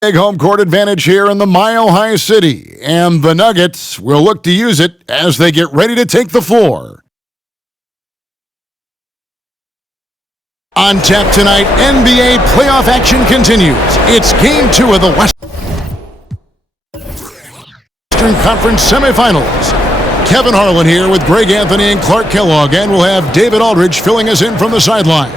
Big home court advantage here in the Mile High City, and the Nuggets will look to use it as they get ready to take the floor. On tap tonight, NBA playoff action continues. It's Game 2 of the Western Conference semifinals. Kevin Harlan here with Greg Anthony and Clark Kellogg, and we'll have David Aldridge filling us in from the sideline.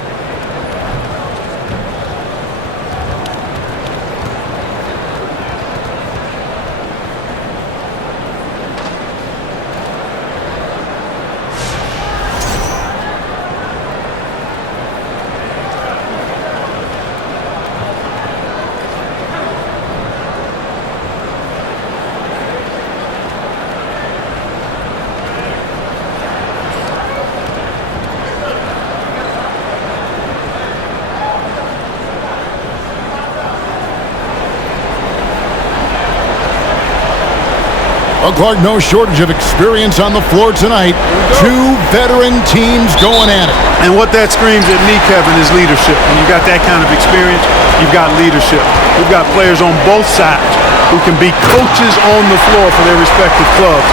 Well, Clark, no shortage of experience on the floor tonight. Two veteran teams going at it. And what that screams at me, Kevin, is leadership. When you got that kind of experience, you've got leadership. We've got players on both sides who can be coaches on the floor for their respective clubs.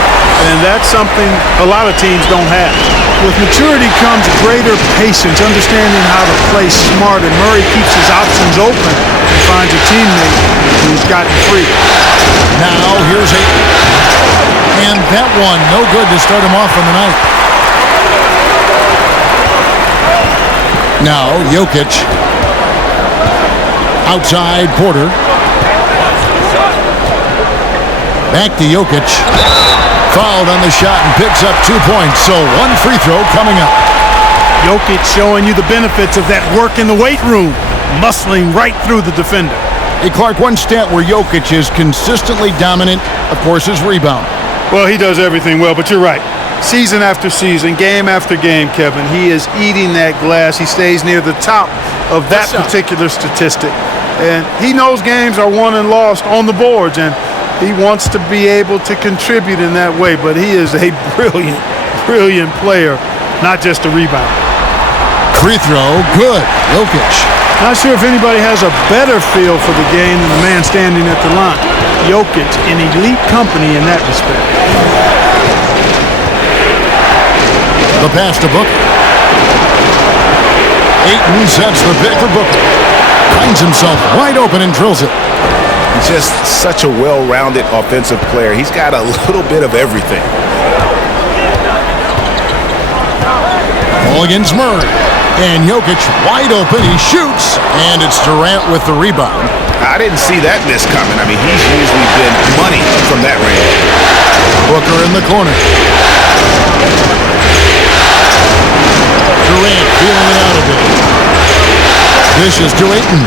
And that's something a lot of teams don't have. With maturity comes greater patience, understanding how to play smart, and Murray keeps his options open and finds a teammate who's gotten free. Now, here's Ayton. And that one, no good to start him off on the night. Now, Jokic. Outside, Porter. Back to Jokic. Fouled on the shot and picks up 2 points. So one free throw coming up. Jokic showing you the benefits of that work in the weight room. Muscling right through the defender. Hey, Clark, one stat where Jokic is consistently dominant, of course, is rebound. Well, he does everything well, but you're right. Season after season, game after game, Kevin, he is eating that glass. He stays near the top of that particular statistic. And he knows games are won and lost on the boards, and he wants to be able to contribute in that way. But he is a brilliant, brilliant player, not just a rebounder. Free throw, good. Jokic. Not sure if anybody has a better feel for the game than the man standing at the line. Jokic in elite company in that respect. The pass to Booker. Ayton sets the pick for Booker. Finds himself wide open and drills it. He's just such a well-rounded offensive player. He's got a little bit of everything. Ball against Murray. And Jokic wide open. He shoots. And it's Durant with the rebound. I didn't see that miss coming. I mean, he's usually been money from that range. Booker in the corner. Durant feeling it out a bit. Dishes to Ayton.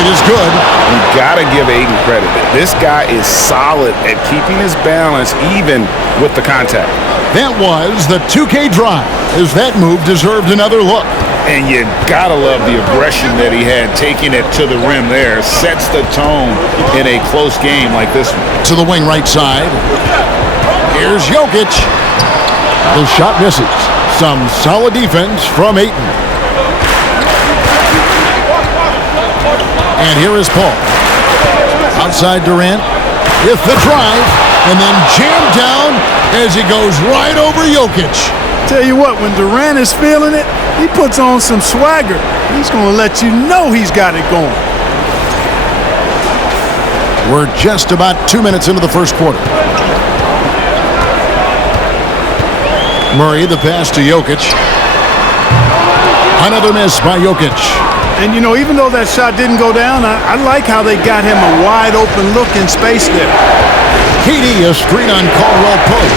It is good. You gotta give Ayton credit. This guy is solid at keeping his balance even with the contact. That was the 2K drive, as that move deserved another look. And you gotta love the aggression that he had, taking it to the rim there. Sets the tone in a close game like this one. To the wing right side. Here's Jokic. The shot misses. Some solid defense from Ayton. And here is Paul. Outside Durant with the drive, and then jammed down as he goes right over Jokic. Tell you what, when Durant is feeling it, he puts on some swagger. He's going to let you know he's got it going. We're just about 2 minutes into the first quarter. Murray, the pass to Jokic. Another miss by Jokic. And, you know, even though that shot didn't go down, I like how they got him a wide-open look in space there. KD, a screen on Caldwell Pope.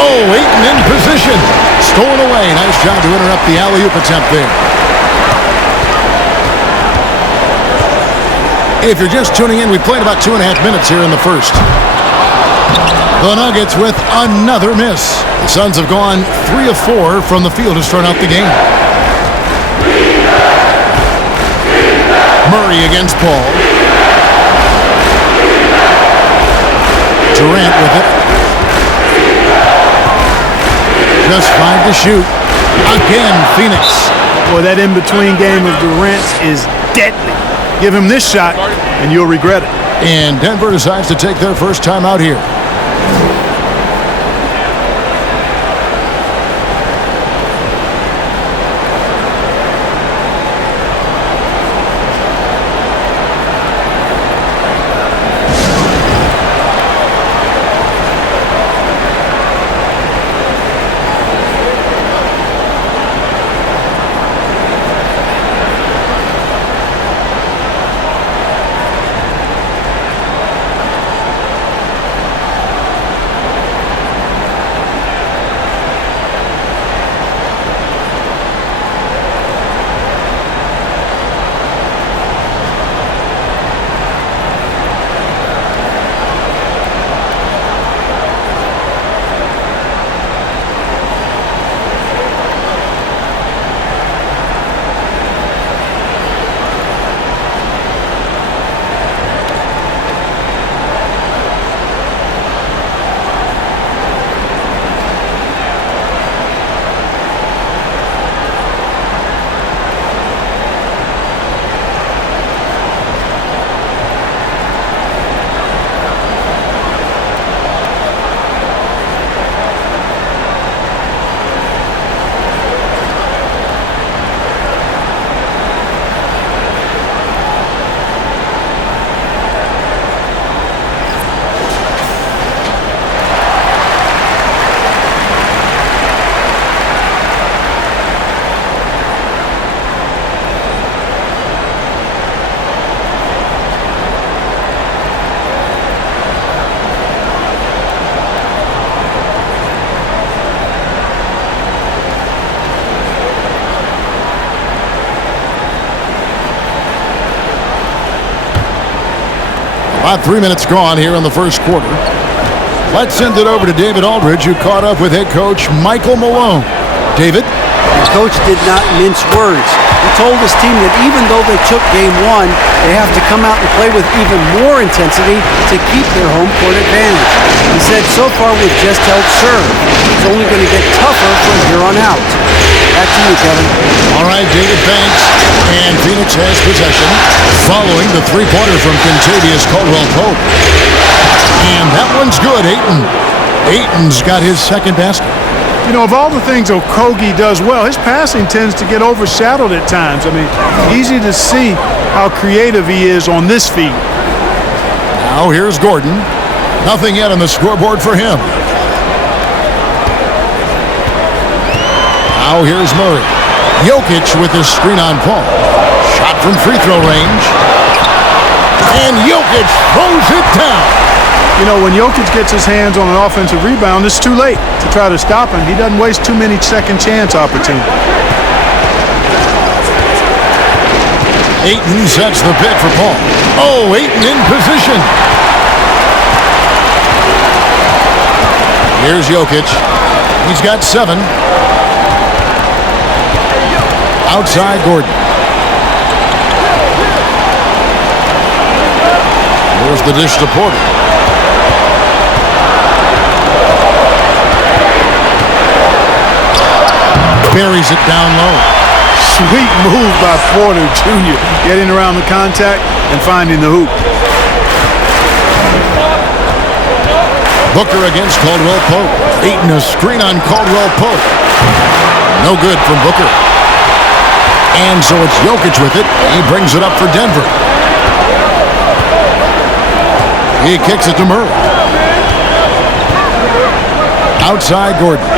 Oh, Ayton in position. Stolen away. Nice job to interrupt the alley-oop attempt there. If you're just tuning in, we played about 2.5 minutes here in the first. The Nuggets with another miss. The Suns have gone 3 of 4 from the field to start out the game. Murray against Paul. Durant with it. Just 5 to shoot. Again, Phoenix. Boy, that in-between game of Durant is deadly. Give him this shot, and you'll regret it. And Denver decides to take their first timeout here. About 3 minutes gone here in the first quarter. Let's send it over to David Aldridge, who caught up with head coach Michael Malone. David? The coach did not mince words. He told his team that even though they took game one, they have to come out and play with even more intensity to keep their home court advantage. He said, so far we've just held serve. It's only going to get tougher from here on out. Back to you, Kevin. All right, David, thanks. And Phoenix has possession following the three-pointer from Kentavious Caldwell-Pope. And that one's good, Ayton. Ayton's got his second basket. You know, of all the things Okogie does well, his passing tends to get overshadowed at times. I mean, easy to see how creative he is on this feed. Now here's Gordon. Nothing yet on the scoreboard for him. Now here's Murray. Jokic with his screen on Paul. Shot from free throw range. And Jokic throws it down. You know, when Jokic gets his hands on an offensive rebound, it's too late to try to stop him. He doesn't waste too many second chance opportunities. Ayton sets the pick for Paul. Oh, Ayton in position. Here's Jokic. He's got 7. Outside Gordon. Here's the dish to Porter. Buries it down low. Sweet move by Porter Jr. Getting around the contact and finding the hoop. Booker against Caldwell-Pope. Ayton a screen on Caldwell-Pope. No good from Booker. And so it's Jokic with it. He brings it up for Denver. He kicks it to Murray. Outside Gordon.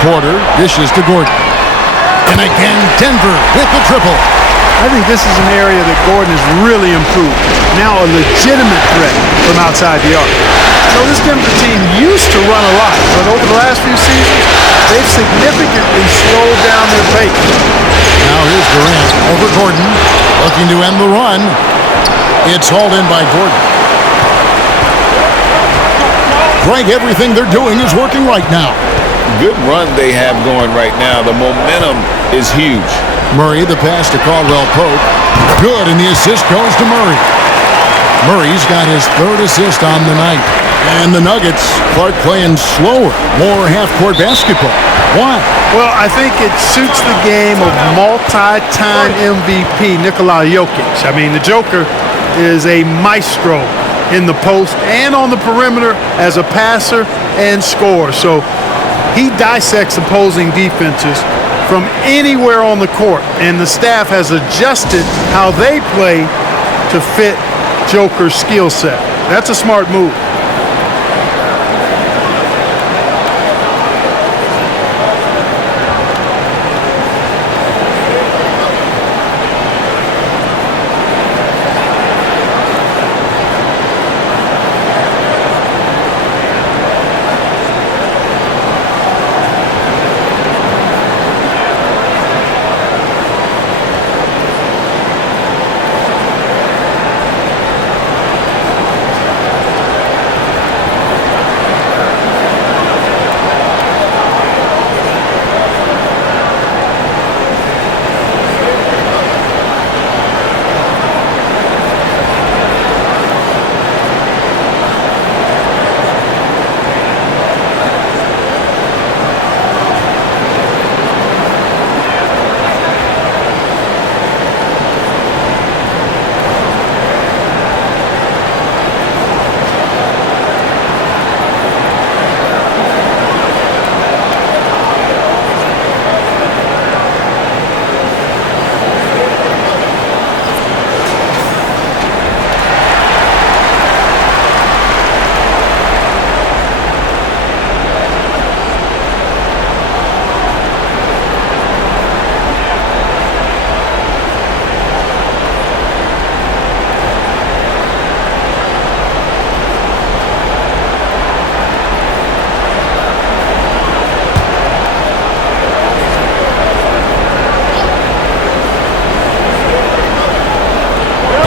Porter dishes to Gordon. And again, Denver with the triple. I think this is an area that Gordon has really improved. Now a legitimate threat from outside the arc. So this Denver team used to run a lot, but over the last few seasons, they've significantly slowed down their pace. Now here's Durant over Gordon, looking to end the run. It's hauled in by Gordon. Greg, everything they're doing is working right now. Good run they have going right now. The momentum is huge. Murray, the pass to Caldwell-Pope. Good, and the assist goes to Murray. Murray's got his third assist on the night. And the Nuggets, Clark playing slower, more half-court basketball. Why? Well, I think it suits the game of multi-time MVP Nikola Jokic. I mean, the Joker is a maestro in the post and on the perimeter as a passer and scorer. So he dissects opposing defenses from anywhere on the court, and the staff has adjusted how they play to fit Joker's skill set. That's a smart move.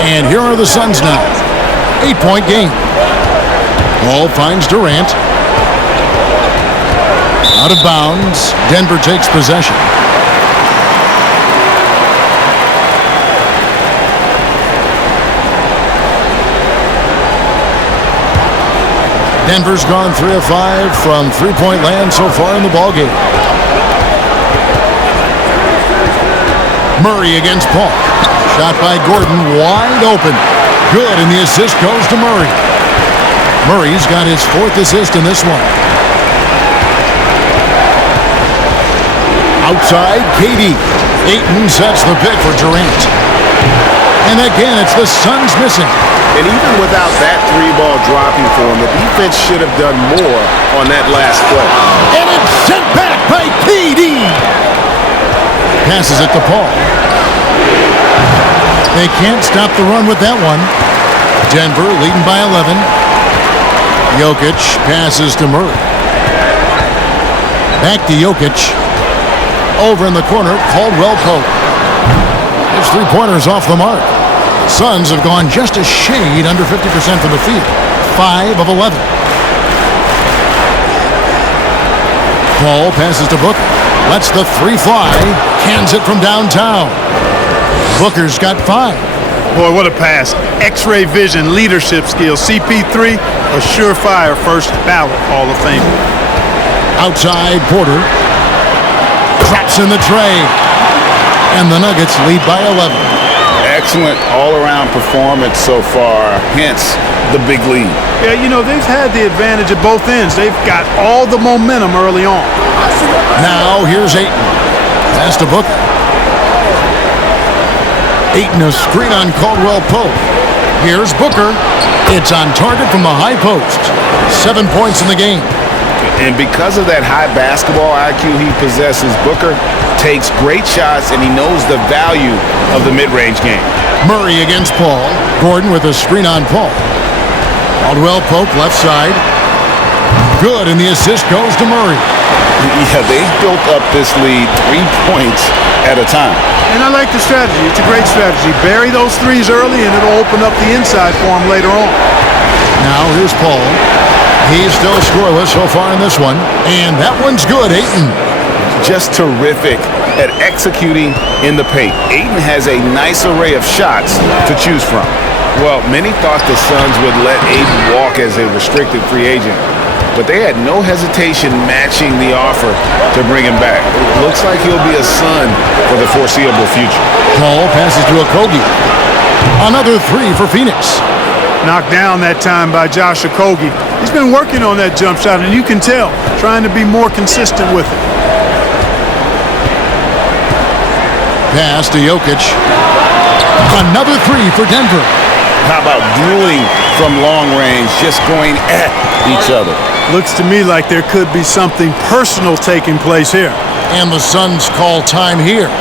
And here are the Suns now. 8-point game. Ball finds Durant. Out of bounds. Denver takes possession. Denver's gone 3 of 5 from three-point land so far in the ballgame. Murray against Paul. Shot by Gordon, wide open. Good, and the assist goes to Murray. Murray's got his 4th assist in this one. Outside, KD. Ayton sets the pick for Durant. And again, it's the Suns missing. And even without that 3-ball dropping for him, the defense should have done more on that last play. And it's sent back by KD. Passes it to Paul. They can't stop the run with that one. Denver leading by 11. Jokic passes to Murray. Back to Jokic. Over in the corner, Caldwell Pope. His three-pointers off the mark. Suns have gone just a shade under 50% from the field. 5 of 11. Paul passes to Booker. Lets the 3 fly. Cans it from downtown. Booker's got 5. Boy, what a pass. X-ray vision, leadership skills. CP3, a surefire first ballot Hall of Fame. Outside, Porter. Traps in the tray. And the Nuggets lead by 11. Excellent all-around performance so far, hence the big lead. Yeah, you know, they've had the advantage at both ends. They've got all the momentum early on. Now, here's Ayton. Pass to Booker. Ayton a screen on Caldwell Pope. Here's Booker. It's on target from the high post. 7 points in the game. And because of that high basketball IQ he possesses, Booker takes great shots and he knows the value of the mid-range game. Murray against Paul. Gordon with a screen on Paul. Caldwell Pope left side. Good, and the assist goes to Murray. Yeah, they built up this lead 3 points at a time. And I like the strategy. It's a great strategy. Bury those threes early and it'll open up the inside for him later on. Now here's Paul. He's still scoreless so far in this one. And that one's good, Ayton. Just terrific at executing in the paint. Ayton has a nice array of shots to choose from. Well, many thought the Suns would let Ayton walk as a restricted free agent, but they had no hesitation matching the offer to bring him back. It looks like he'll be a Sun for the foreseeable future. Paul passes to Okogie. Another three for Phoenix. Knocked down that time by Josh Okogie. He's been working on that jump shot, and you can tell, trying to be more consistent with it. Pass to Jokic. Another three for Denver. How about dueling from long range, just going at each other? Looks to me like there could be something personal taking place here. And the Suns call time here.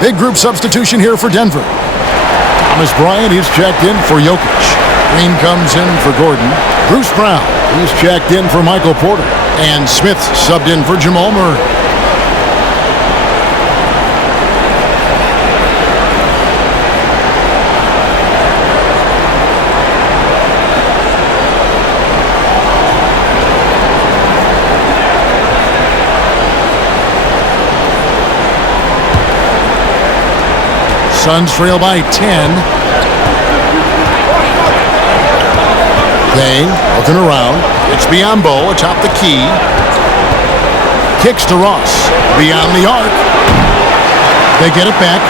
Big group substitution here for Denver. Thomas Bryant, he's checked in for Jokic. Green comes in for Gordon. Bruce Brown, he's checked in for Michael Porter. And Smith subbed in for Jamal Murray. Suns trail by 10. Payne looking around. It's Biyombo atop the key. Kicks to Ross. Beyond the arc. They get it back.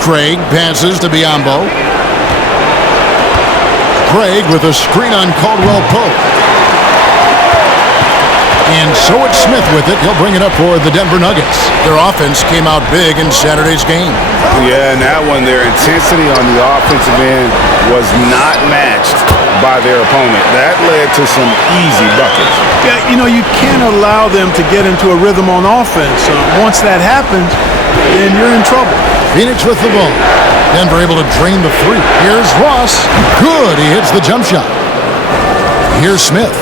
Craig passes to Biyombo. Craig with a screen on Caldwell Pope. And so it's Smith with it. He'll bring it up for the Denver Nuggets. Their offense came out big in Saturday's game. Yeah, and that one, their intensity on the offensive end was not matched by their opponent. That led to some easy buckets. Yeah, you know, you can't allow them to get into a rhythm on offense. Once that happens, then you're in trouble. Phoenix with the ball. Denver able to drain the three. Here's Ross. Good. He hits the jump shot. Here's Smith.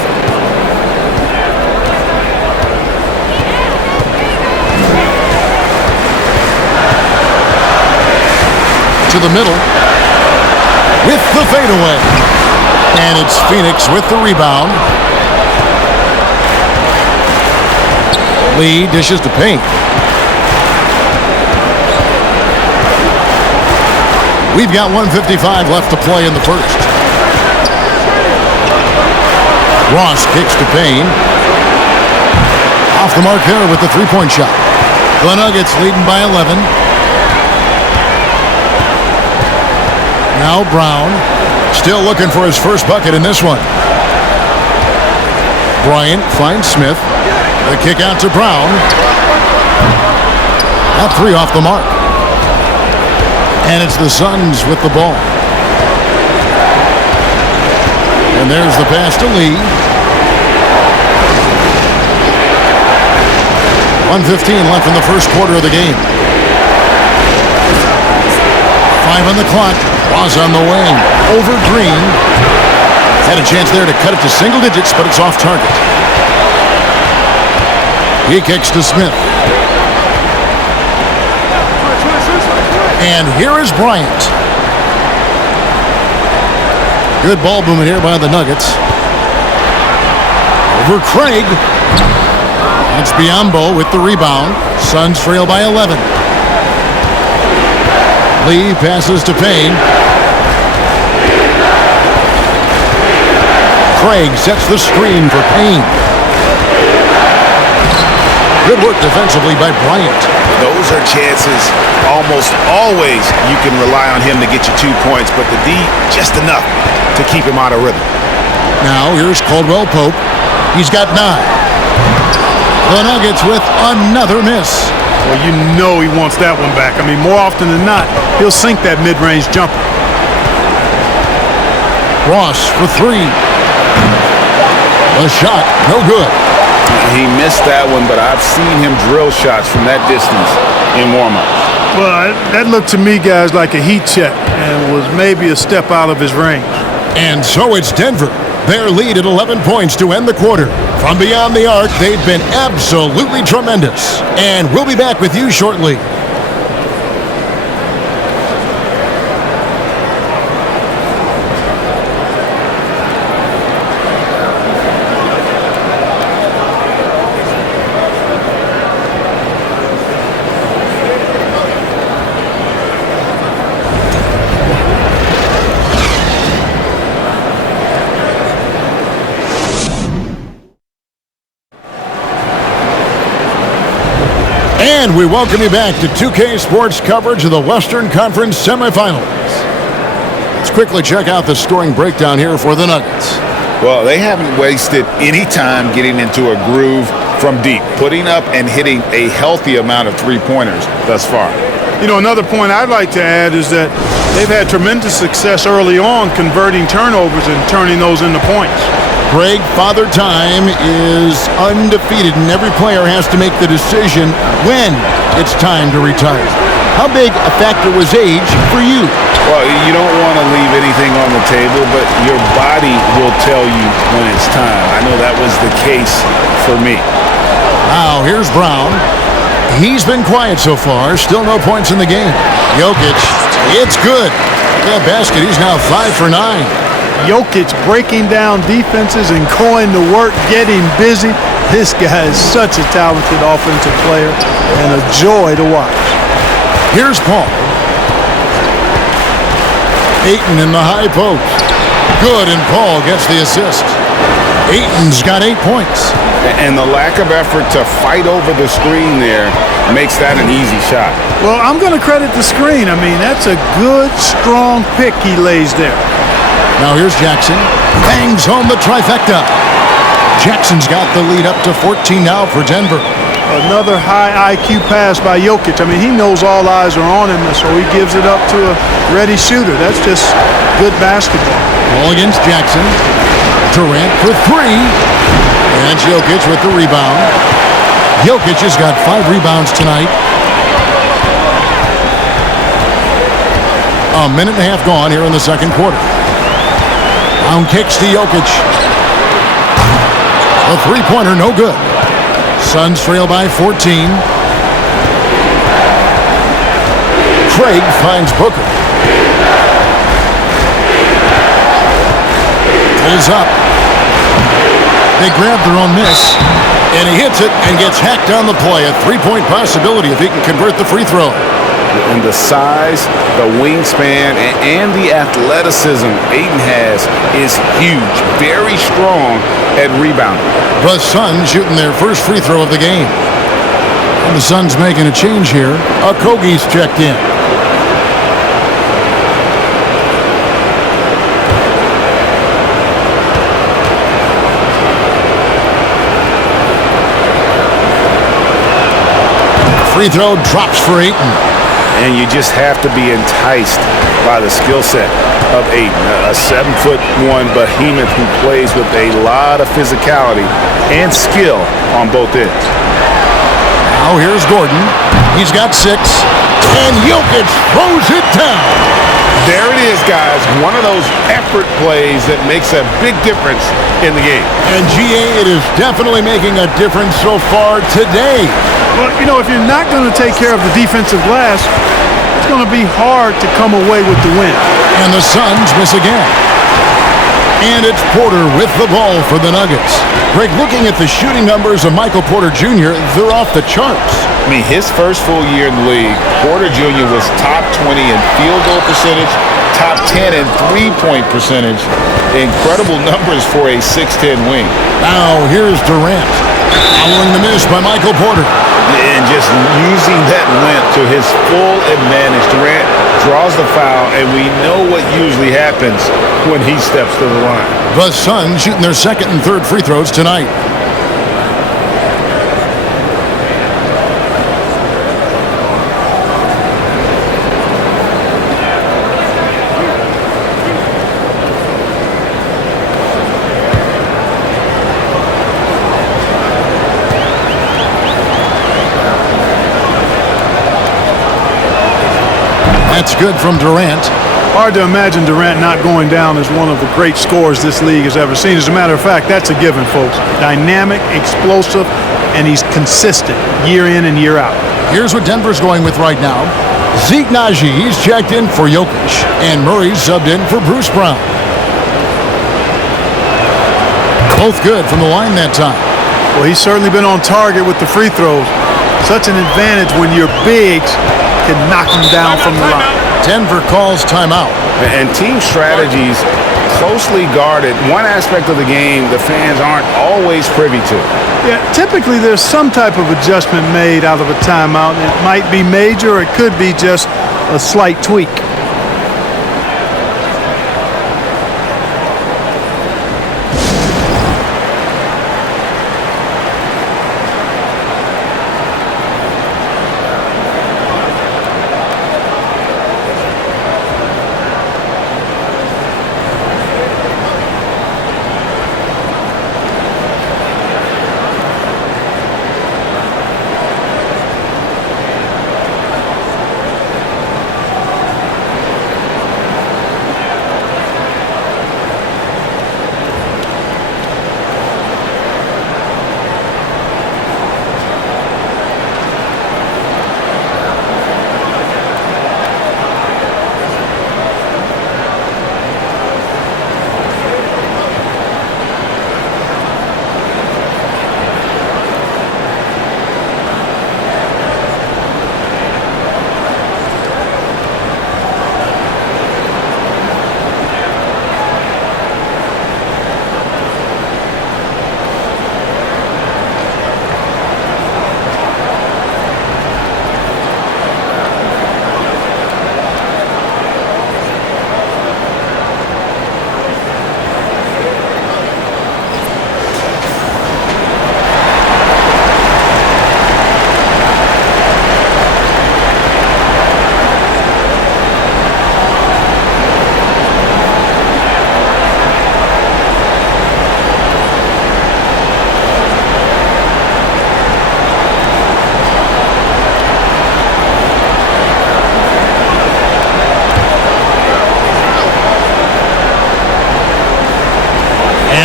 To the middle with the fadeaway. And it's Phoenix with the rebound. Lee dishes to Payne. We've got 1:55 left to play in the first. Ross kicks to Payne. Off the mark there with the three-point shot. The Nuggets leading by 11. Now Brown, still looking for his first bucket in this one. Bryant finds Smith. The kick out to Brown. That three off the mark. And it's the Suns with the ball. And there's the pass to Lee. 1:15 left in the first quarter of the game. 5 on the clock. Ross on the wing. Over Green. Had a chance there to cut it to single digits, but it's off target. He kicks to Smith. And here is Bryant. Good ball movement here by the Nuggets. Over Craig. That's Biombo with the rebound. Suns trail by 11. Lee passes to Payne. Craig sets the screen for Payne. Good work defensively by Bryant. Those are chances almost always you can rely on him to get you 2 points, but the D just enough to keep him out of rhythm. Now here's Caldwell Pope. He's got 9. The Nuggets with another miss. Well, you know he wants that one back. I mean, more often than not, he'll sink that mid-range jumper. Ross for 3. The shot, no good. He missed that one, but I've seen him drill shots from that distance in warm-ups. Well, that looked to me, guys, like a heat check and was maybe a step out of his range. And so it's Denver. Their lead at 11 points to end the quarter. From beyond the arc, they've been absolutely tremendous. And we'll be back with you shortly. And we welcome you back to 2K Sports coverage of the Western Conference semifinals. Let's quickly check out the scoring breakdown here for the Nuggets. Well, they haven't wasted any time getting into a groove from deep, putting up and hitting a healthy amount of three-pointers thus far. You know, another point I'd like to add is that they've had tremendous success early on converting turnovers and turning those into points. Greg, Father Time is undefeated, and every player has to make the decision when it's time to retire. How big a factor was age for you? Well, you don't want to leave anything on the table, but your body will tell you when it's time. I know that was the case for me. Now, here's Brown. He's been quiet so far. Still no points in the game. Jokic, it's good. That basket, he's now 5 for 9. Jokic breaking down defenses and going to work, getting busy. This guy is such a talented offensive player and a joy to watch. Here's Paul. Ayton in the high post. Good, and Paul gets the assist. Ayton's got 8 points. And the lack of effort to fight over the screen there makes that an easy shot. Well, I'm going to credit the screen. I mean, that's a good, strong pick he lays there. Now here's Jackson. Bangs home the trifecta. Jackson's got the lead up to 14 now for Denver. Another high IQ pass by Jokic. I mean, he knows all eyes are on him, so he gives it up to a ready shooter. That's just good basketball. Ball against Jackson. Durant for 3. And Jokic with the rebound. Jokic has got 5 rebounds tonight. A minute and a half gone here in the second quarter. Brown kicks to Jokic. A three-pointer, no good. Suns trail by 14. Craig finds Booker. Pulls up. They grab their own miss. And he hits it and gets hacked on the play. A three-point possibility if he can convert the free throw. And the size, the wingspan, and the athleticism Ayton has is huge. Very strong at rebounding. The Suns shooting their first free throw of the game. And the Suns making a change here. Okogie's checked in. Free throw drops for Ayton. And you just have to be enticed by the skill set of Ayton, a 7'1" behemoth who plays with a lot of physicality and skill on both ends. Now here's Gordon. He's got 6. And Jokic throws it down. There it is, guys. One of those effort plays that makes a big difference in the game. And GA, it is definitely making a difference so far today. Well, you know, if you're not going to take care of the defensive glass, it's going to be hard to come away with the win. And the Suns miss again. And it's Porter with the ball for the Nuggets. Greg, looking at the shooting numbers of Michael Porter Jr., they're off the charts. I mean, his first full year in the league, Porter Jr. was top 20 in field goal percentage, top 10 in three-point percentage. Incredible numbers for a 6'10 wing. Now here's Durant, following the miss by Michael Porter. And just using that length to his full advantage. Durant draws the foul, and we know what usually happens when he steps to the line. The Suns shooting their second and third free throws tonight. That's good from Durant. Hard to imagine Durant not going down as one of the great scorers this league has ever seen. As a matter of fact, that's a given, folks. Dynamic, explosive, and he's consistent year in and year out. Here's what Denver's going with right now. Zeke Naji, he's checked in for Jokic, and Murray's subbed in for Bruce Brown. Both good from the line that time. Well, he's certainly been on target with the free throws. Such an advantage when your bigs can knock him down from the line. Denver calls timeout. And team strategies closely guarded. One aspect of the game the fans aren't always privy to. Yeah, typically there's some type of adjustment made out of a timeout. It might be major or it could be just a slight tweak.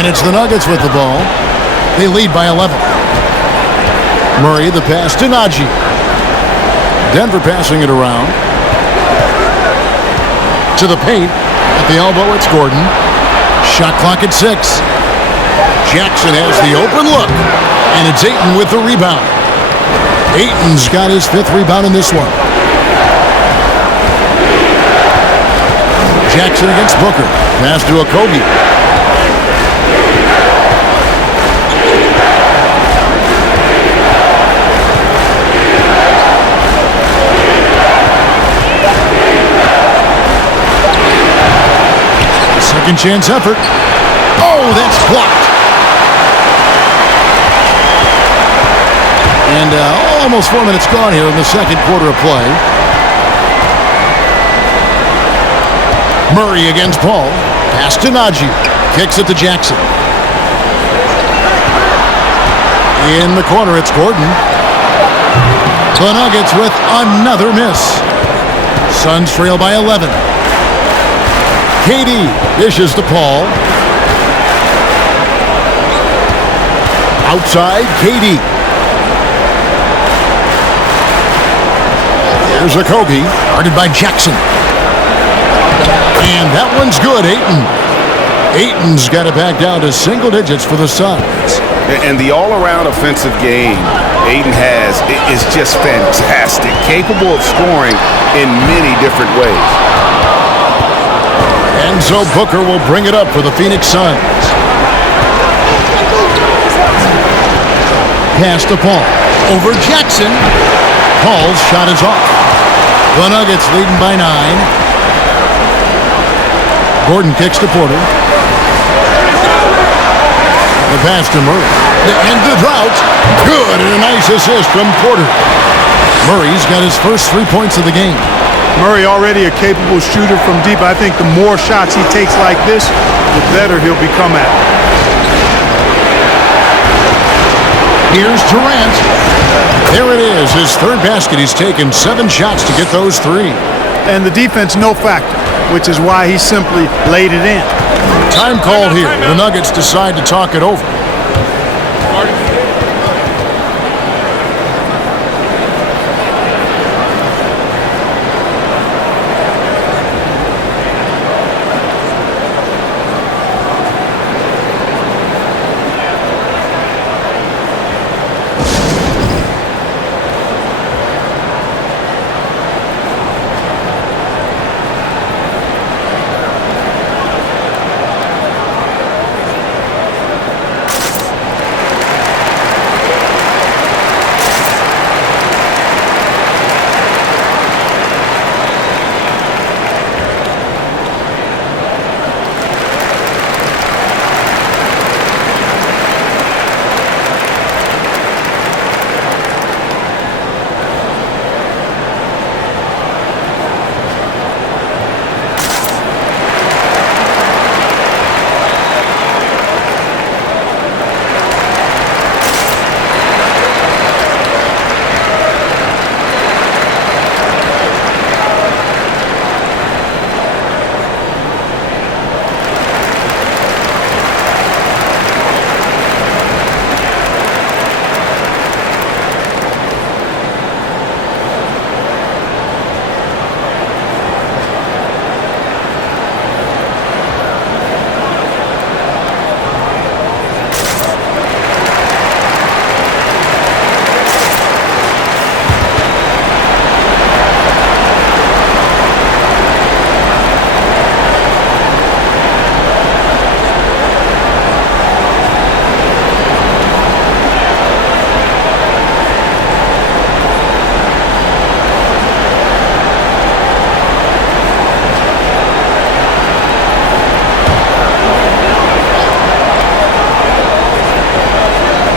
And it's the Nuggets with the ball. They lead by 11. Murray, the pass to Naji. Denver passing it around. To the paint. At the elbow, it's Gordon. Shot clock at 6. Jackson has the open look. And it's Ayton with the rebound. Ayton's got his 5th rebound in this one. Jackson against Booker. Pass to Okogie. Second chance effort. Oh, that's blocked. And almost 4 minutes gone here in the second quarter of play. Murray against Paul. Pass to Naji. Kicks it to Jackson. In the corner, it's Gordon. The Nuggets with another miss. Suns trail by 11. KD dishes to Paul. Outside, KD. Here's Okogie, guarded by Jackson. And that one's good, Ayton. Ayton's got it back down to single digits for the Suns. And the all-around offensive game Ayton has is just fantastic, capable of scoring in many different ways. And so Booker will bring it up for the Phoenix Suns. Pass to Paul. Over Jackson. Paul's shot is off. The Nuggets leading by 9. Gordon kicks to Porter. The pass to Murray. The end the drought. Good, and a nice assist from Porter. Murray's got his first 3 points of the game. Murray already a capable shooter from deep. I think the more shots he takes like this, the better he'll become at it. Here's Durant. There it is, his third basket. He's taken 7 shots to get those 3. And the defense, no factor, which is why he simply laid it in. Time called here. The Nuggets decide to talk it over.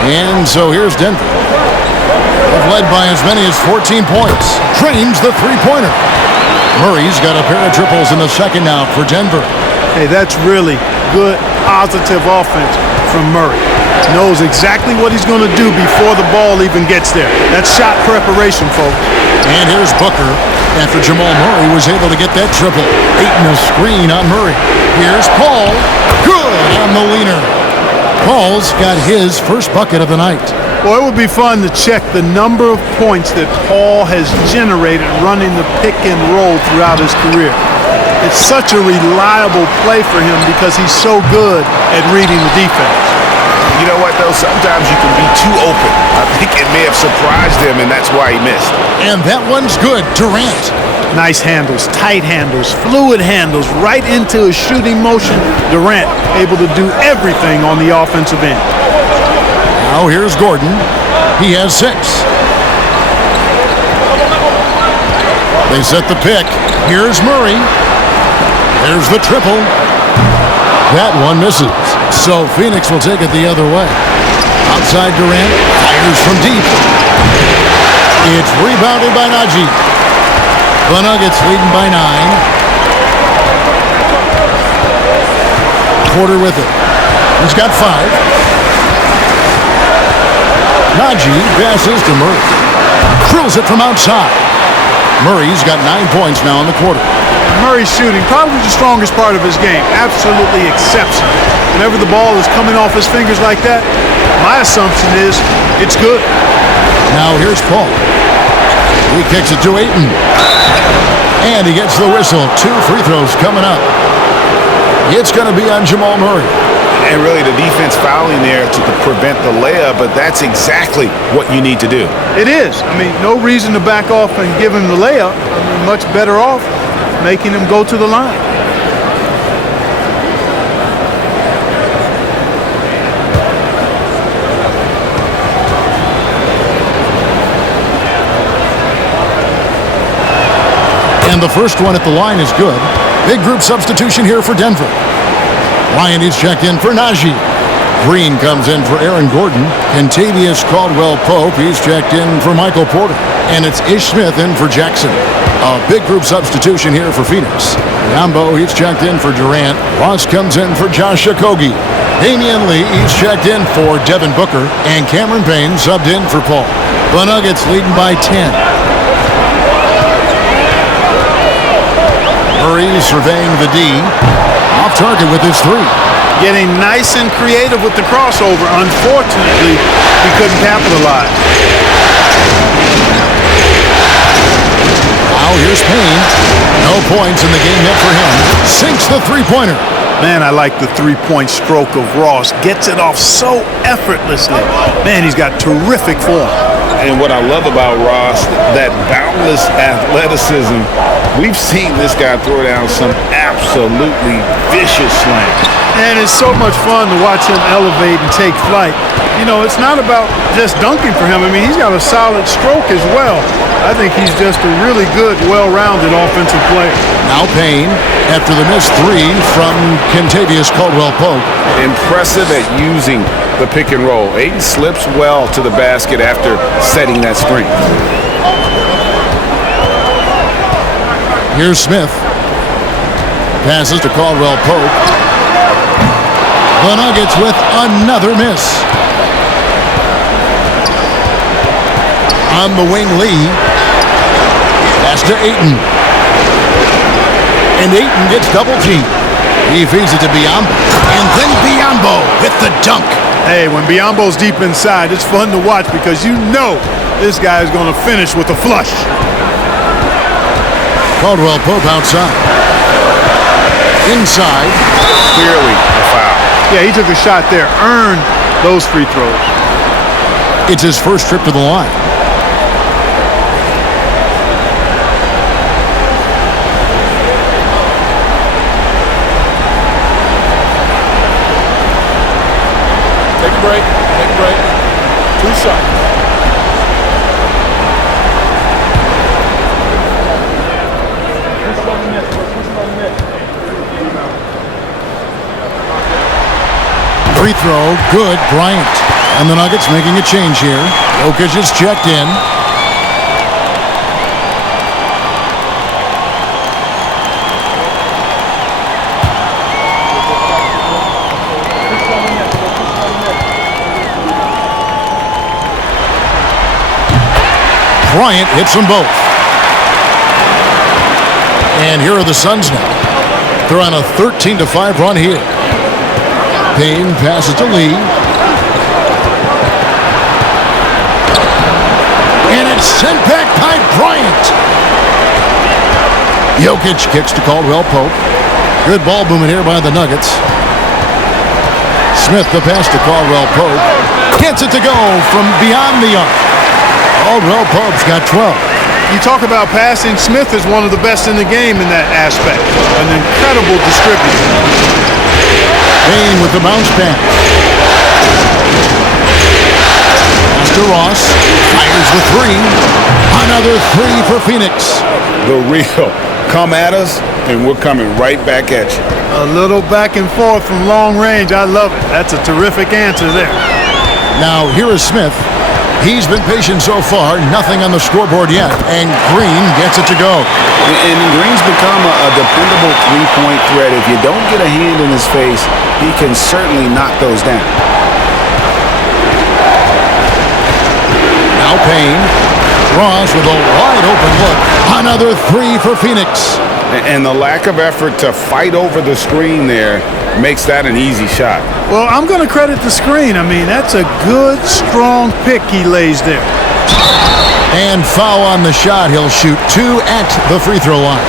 And so here's Denver. They've led by as many as 14 points. Drains the three-pointer. Murray's got a pair of triples in the second now for Denver. Hey, that's really good, positive offense from Murray. Knows exactly what he's going to do before the ball even gets there. That's shot preparation, folks. And here's Booker after Jamal Murray was able to get that triple. Ayton a screen on Murray. Here's Paul. Good on the leaner. Paul's got his first bucket of the night. Well, it would be fun to check the number of points that Paul has generated running the pick and roll throughout his career. It's such a reliable play for him because he's so good at reading the defense. You know what, though? Sometimes you can be too open. I think it may have surprised him, and that's why he missed. And that one's good. Durant. Nice handles, tight handles, fluid handles, right into his shooting motion. Durant able to do everything on the offensive end. Now here's Gordon. He has 6. They set the pick. Here's Murray. There's the triple. That one misses. So Phoenix will take it the other way. Outside Durant. Fires from deep. It's rebounded by Najee. The Nuggets leading by 9. Porter with it. He's got 5. Najee passes to Murray. Drills it from outside. Murray's got 9 points now in the quarter. Murray's shooting, probably the strongest part of his game. Absolutely exceptional. Whenever the ball is coming off his fingers like that, my assumption is it's good. Now here's Paul. He kicks it to Ayton. And he gets the whistle. 2 free throws coming up. It's going to be on Jamal Murray. And really the defense fouling there to prevent the layup, but that's exactly what you need to do. It is. I mean, no reason to back off and give him the layup. I mean, much better off making him go to the line. And the first one at the line is good. Big group substitution here for Denver. Ryan is checked in for Najee. Green comes in for Aaron Gordon. Kentavious Caldwell-Pope, he's checked in for Michael Porter. And it's Ish Smith in for Jackson. A big group substitution here for Phoenix. Yambo, he's checked in for Durant. Ross comes in for Josh Okogie. Damian Lee, he's checked in for Devin Booker. And Cameron Payne subbed in for Paul. The Nuggets leading by 10. Murray surveying the D. Off target with his three. Getting nice and creative with the crossover. Unfortunately, he couldn't capitalize. Now here's Payne. No points in the game yet for him. Sinks the three-pointer. Man, I like the three-point stroke of Ross. Gets it off so effortlessly. Man, he's got terrific form. And what I love about Ross, that boundless athleticism. We've seen this guy throw down some absolutely vicious slams. And it's so much fun to watch him elevate and take flight. You know, it's not about just dunking for him. I mean, he's got a solid stroke as well. I think he's just a really good, well-rounded offensive player. Now Payne, after the missed three from Kentavious Caldwell-Pope. Impressive at using the pick and roll. Ayton slips well to the basket after setting that screen. Here's Smith. Passes to Caldwell-Pope. The Nuggets with another miss. On the wing, Lee. Pass to Ayton. And Ayton gets double teamed. He feeds it to Biyombo. And then Biyombo with the dunk. Hey, when Biyombo's deep inside, it's fun to watch because you know this guy is going to finish with a flush. Caldwell-Pope outside. Inside. Clearly a foul. Yeah, he took a shot there. Earned those free throws. It's his first trip to the line. Take a break. Take a break. 2 shots. Free throw, good, Bryant. And the Nuggets making a change here. Jokic is checked in. Bryant hits them both. And here are the Suns now. They're on a 13-5 run here. Payne passes to Lee. And it's sent back by Bryant. Jokic kicks to Caldwell-Pope. Good ball movement here by the Nuggets. Smith the pass to Caldwell-Pope. Gets it to go from beyond the arc. Caldwell-Pope's got 12. You talk about passing, Smith is one of the best in the game in that aspect. An incredible distributor. Payne with the bounce pass. Pass to Ross. Fires the three. Another three for Phoenix. The real. Come at us, and we're coming right back at you. A little back and forth from long range. I love it. That's a terrific answer there. Now, here is Smith. He's been patient so far. Nothing on the scoreboard yet. And Green gets it to go. And Green's become a dependable three-point threat. If you don't get a hand in his face, he can certainly knock those down. Now Payne. Ross with a wide open look. Another three for Phoenix. And the lack of effort to fight over the screen there makes that an easy shot. Well, I'm going to credit the screen. I mean, that's a good, strong pick he lays there. And foul on the shot. He'll shoot two at the free throw line.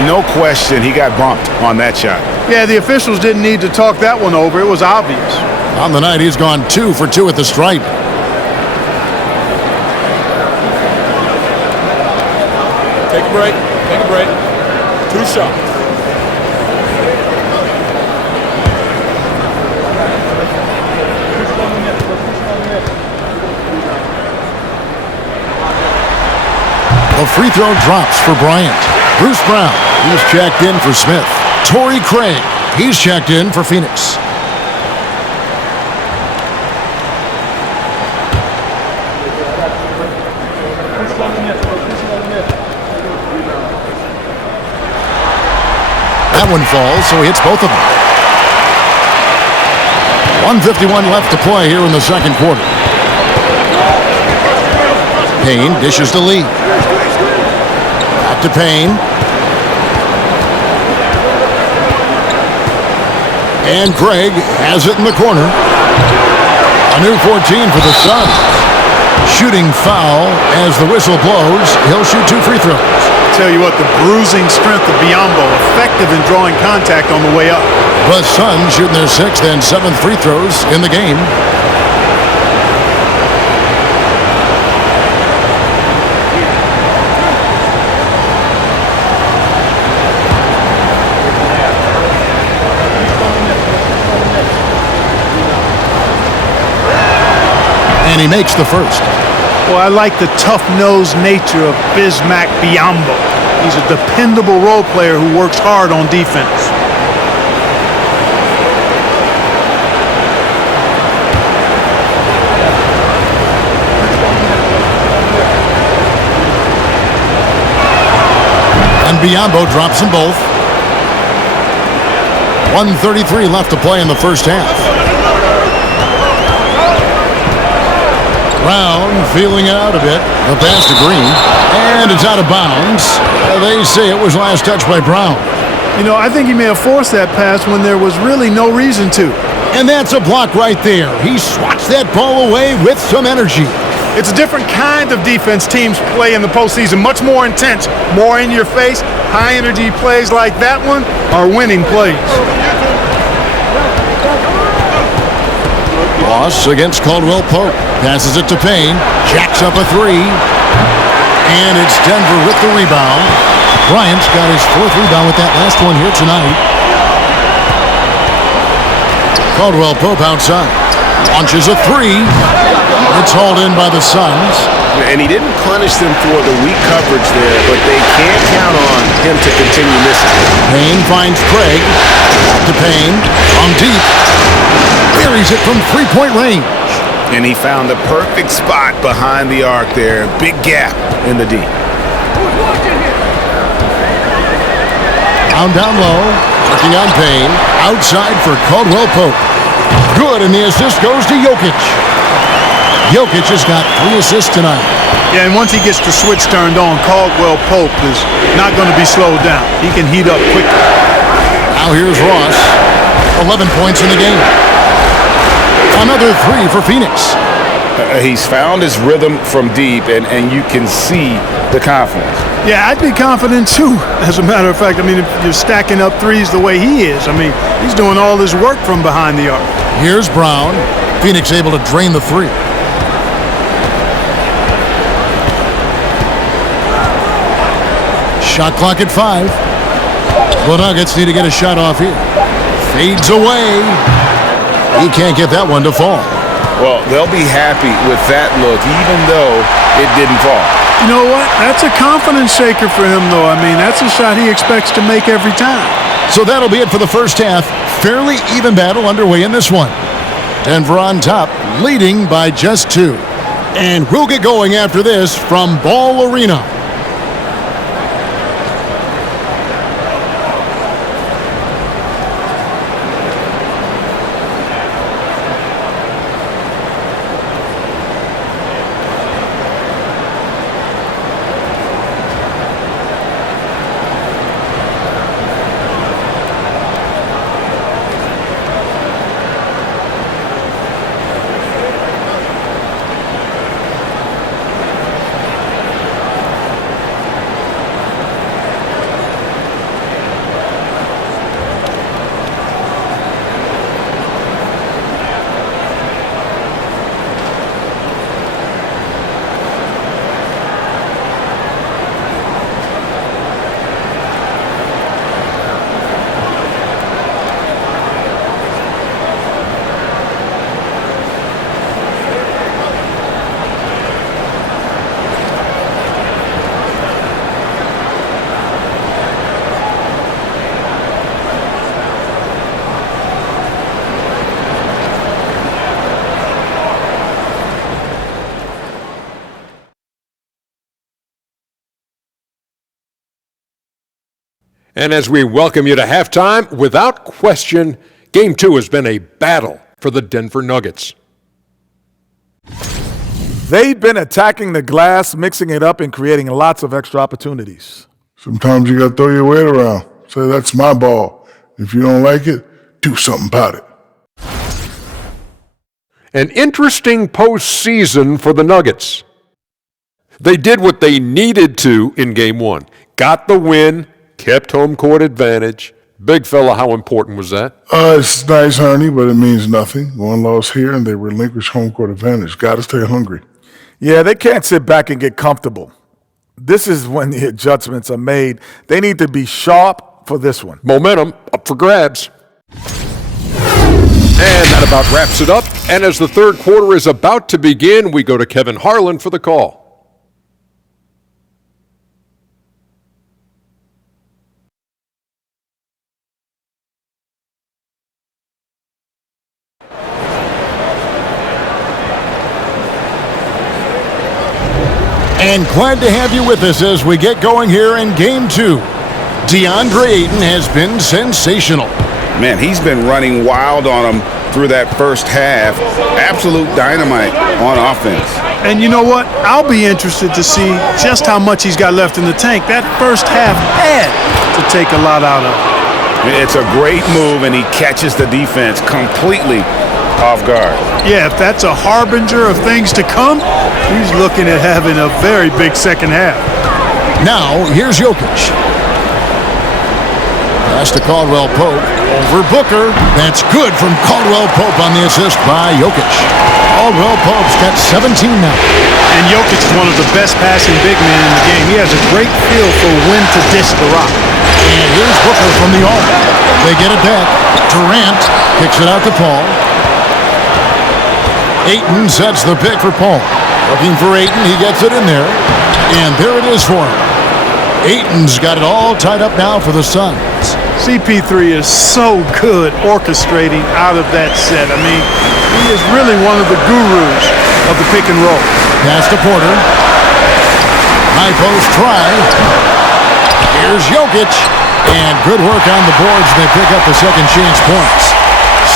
No question, he got bumped on that shot. Yeah, the officials didn't need to talk that one over. It was obvious. On the night, he's gone 2 for 2 at the stripe. Take a break. Take a break. 2 shots. The free throw drops for Bryant. Bruce Brown, he's checked in for Smith. Torrey Craig, he's checked in for Phoenix. That one falls, so he hits both of them. 1:51 left to play here in the second quarter. Payne dishes to Lee. Back to Payne. And Craig has it in the corner. A new 14 for the Suns. Shooting foul as the whistle blows. He'll shoot 2 free throws. Tell you what, the bruising strength of Biyombo, effective in drawing contact on the way up. The Suns shooting their 6th and 7th free throws in the game. And he makes the first. Well, I like the tough-nosed nature of Bismack Biyombo. He's a dependable role player who works hard on defense. And Biyombo drops them both. 1:33 left to play in the first half. Brown feeling it out a bit. The pass to Green. And it's out of bounds. They say it was last touched by Brown. You know, I think he may have forced that pass when there was really no reason to. And that's a block right there. He swats that ball away with some energy. It's a different kind of defense teams play in the postseason. Much more intense, more in your face. High energy plays like that one are winning plays. Ross against Caldwell Pope. Passes it to Payne. Jacks up a 3. And it's Denver with the rebound. Bryant's got his 4th rebound with that last one here tonight. Caldwell Pope outside. Launches a 3. It's hauled in by the Suns. And he didn't punish them for the weak coverage there, but they can't count on him to continue missing. Payne finds Craig. Back to Payne. From deep. Buries it from 3-point range. And he found the perfect spot behind the arc there. Big gap in the D. Down low. Working on Payne. Outside for Caldwell Pope. Good, and the assist goes to Jokic. Jokic has got 3 assists tonight. Yeah, and once he gets the switch turned on, Caldwell Pope is not going to be slowed down. He can heat up quickly. Now here's Ross. 11 points in the game. Another 3 for Phoenix. He's found his rhythm from deep, and you can see the confidence. Yeah, I'd be confident too, as a matter of fact. I mean, if you're stacking up threes the way he is, I mean, he's doing all his work from behind the arc. Here's Brown. Phoenix able to drain the 3. Shot clock at 5. The Nuggets need to get a shot off here. Fades away. He can't get that one to fall. Well, they'll be happy with that look, even though it didn't fall. You know what? That's a confidence shaker for him, though. I mean, that's a shot he expects to make every time. So that'll be it for the first half. Fairly even battle underway in this one. Denver on top, leading by just 2. And we'll get going after this from Ball Arena. And as we welcome you to halftime, without question, Game 2 has been a battle for the Denver Nuggets. They've been attacking the glass, mixing it up, and creating lots of extra opportunities. Sometimes you got to throw your weight around. Say, that's my ball. If you don't like it, do something about it. An interesting postseason for the Nuggets. They did what they needed to in Game 1. Got the win, kept home court advantage. Big fella, how important was that? It's nice, honey, but it means nothing. One loss here, and they relinquish home court advantage. Got to stay hungry. Yeah, they can't sit back and get comfortable. This is when the adjustments are made. They need to be sharp for this one. Momentum up for grabs. And that about wraps it up. And as the third quarter is about to begin, we go to Kevin Harlan for the call. And glad to have you with us as we get going here in Game 2. DeAndre Ayton has been sensational. Man, he's been running wild on them through that first half. Absolute dynamite on offense. And you know what? I'll be interested to see just how much he's got left in the tank. That first half had to take a lot out of him. It's a great move, and he catches the defense completely off guard. Yeah, if that's a harbinger of things to come, he's looking at having a very big second half. Now, here's Jokic. Pass to Caldwell Pope. Over Booker. That's good from Caldwell Pope on the assist by Jokic. Caldwell Pope's got 17 now. And Jokic is one of the best passing big men in the game. He has a great feel for when to dish the rock. And here's Booker from the arc. They get it back. Durant kicks it out to Paul. Ayton sets the pick for Paul. Looking for Ayton. He gets it in there. And there it is for him. Ayton's got it all tied up now for the Suns. CP3 is so good orchestrating out of that set. I mean, he is really one of the gurus of the pick and roll. Pass to Porter. High post try. Here's Jokic. And good work on the boards. They pick up the second chance points.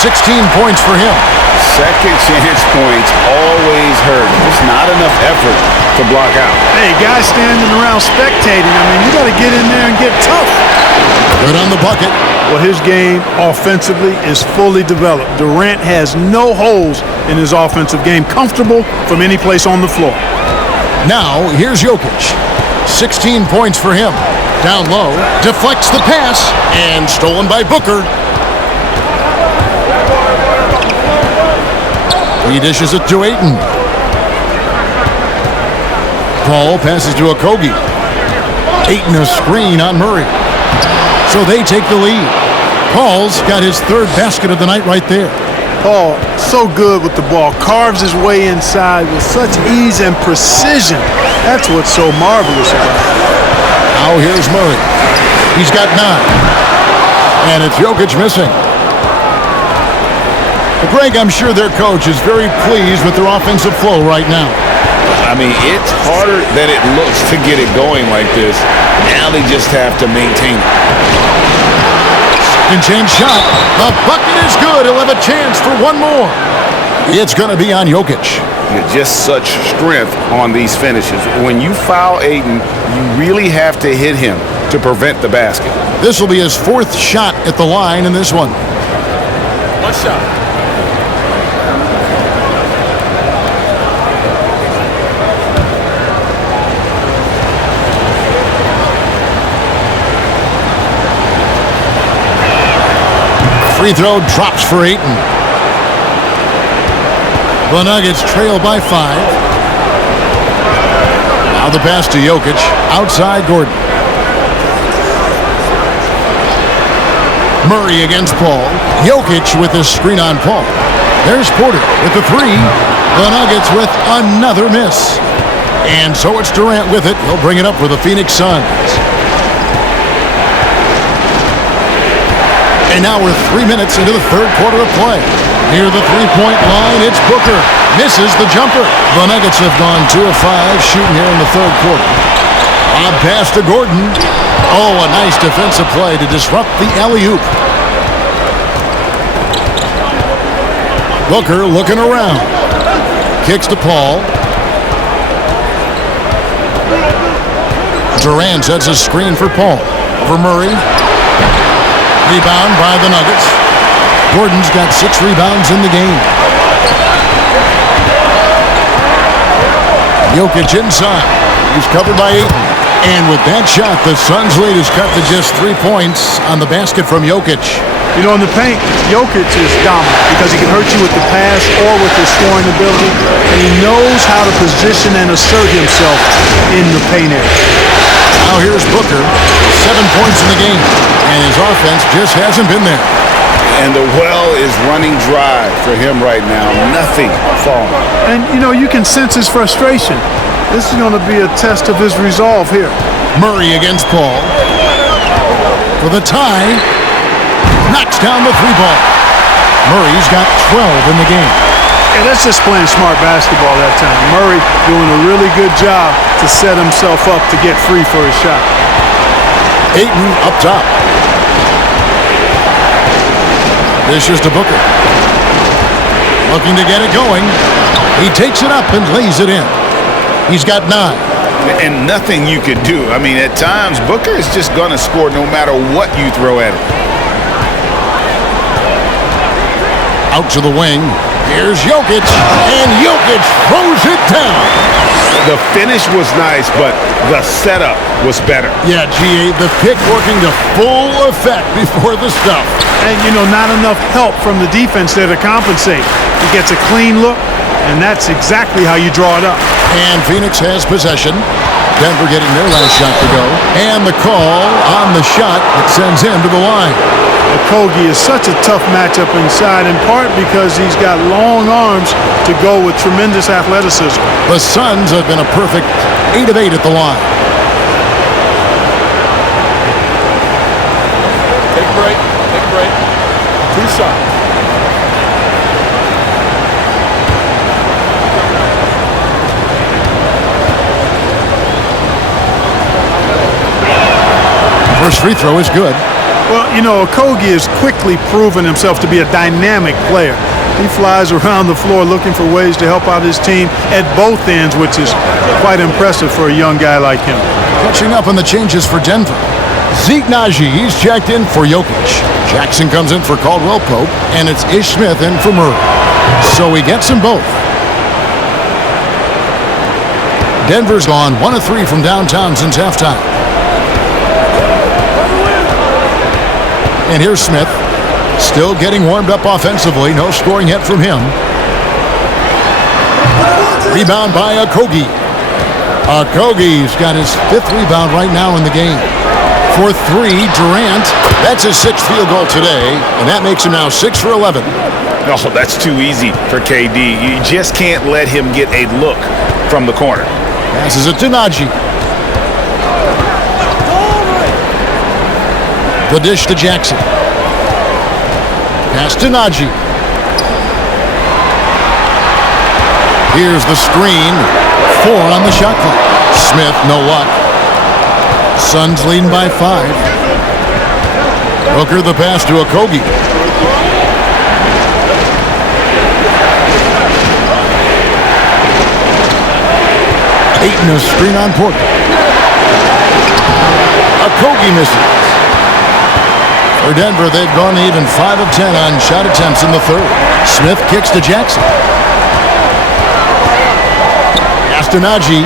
16 points for him. Second chance points always hurt. It's not enough effort to block out. Hey, guys standing around spectating, I mean, you got to get in there and get tough. Good on the bucket. Well, his game offensively is fully developed. Durant has no holes in his offensive game. Comfortable from any place on the floor. Now, here's Jokic. 16 points for him. Down low, deflects the pass, and stolen by Booker. He dishes it to Ayton. Paul passes to Okogie. Ayton a screen on Murray. So they take the lead. Paul's got his third basket of the night right there. Paul, so good with the ball. Carves his way inside with such ease and precision. That's what's so marvelous about it. Now here's Murray. He's got 9. And it's Jokic missing. Greg, I'm sure their coach is very pleased with their offensive flow right now. I mean, it's harder than it looks to get it going like this. Now they just have to maintain it. Second chance shot. The bucket is good. He'll have a chance for one more. It's going to be on Jokic. Just such strength on these finishes. When you foul Ayton, you really have to hit him to prevent the basket. This will be his 4th shot at the line in this one. One shot. Free throw drops for Ayton. The Nuggets trail by 5. Now the pass to Jokic. Outside Gordon. Murray against Paul. Jokic with his screen on Paul. There's Porter with the 3. The Nuggets with another miss. And so it's Durant with it. He'll bring it up for the Phoenix Suns. And now we're 3 minutes into the third quarter of play. Near the three-point line, it's Booker. Misses the jumper. The Nuggets have gone 2 of 5 shooting here in the third quarter. Lob pass to Gordon. Oh, a nice defensive play to disrupt the alley-oop. Booker looking around. Kicks to Paul. Durant sets a screen for Paul. Over Murray. Rebound by the Nuggets. Gordon's got 6 rebounds in the game. Jokic inside. He's covered by Ayton. And with that shot, the Suns' lead is cut to just 3 points on the basket from Jokic. You know, in the paint, Jokic is dominant because he can hurt you with the pass or with his scoring ability, and he knows how to position and assert himself in the paint area. Now here's Booker, 7 points in the game, and his offense just hasn't been there. And the well is running dry for him right now. Nothing falling. And, you know, you can sense his frustration. This is going to be a test of his resolve here. Murray against Paul. For the tie. Knocks down the 3-ball. Murray's got 12 in the game. And that's just playing smart basketball that time. Murray doing a really good job to set himself up to get free for his shot. Ayton up top. Dishes to Booker. Looking to get it going. He takes it up and lays it in. He's got 9. And nothing you could do. I mean, at times, Booker is just going to score no matter what you throw at him. Out to the wing. Here's Jokic. And Jokic throws it down. The finish was nice, but the setup was better. Yeah, GA, the pick working to full effect before the stuff. And, you know, not enough help from the defense there to compensate. He gets a clean look, and that's exactly how you draw it up. And Phoenix has possession. Denver getting their last shot to go. And the call on the shot that sends him to the line. Okogie is such a tough matchup inside, in part because he's got long arms to go with tremendous athleticism. The Suns have been a perfect 8 of 8 at the line. Take a break. Take a break. 2 shots. First free throw is good. Well, you know, Okogie has quickly proven himself to be a dynamic player. He flies around the floor looking for ways to help out his team at both ends, which is quite impressive for a young guy like him. Catching up on the changes for Denver. Zeke Naji, he's checked in for Jokic. Jackson comes in for Caldwell Pope, and it's Ish Smith in for Murray. So he gets them both. Denver's gone 1 of 3 from downtown since halftime. And here's Smith, still getting warmed up offensively. No scoring yet from him. Rebound by Okogie. Okogie's got his 5th rebound right now in the game. For 3, Durant. That's his 6th field goal today, and that makes him now 6 for 11. No, that's too easy for KD. You just can't let him get a look from the corner. Passes it to Naji. The dish to Jackson. Pass to Naji. Here's the screen. 4 on the shot clock. Smith, no luck. Suns leading by 5. Booker the pass to Okogie. Ayton a screen on Porter. Okogie misses. For Denver, they've gone even 5 of 10 on shot attempts in the 3rd. Smith kicks to Jackson. Pass to Naji.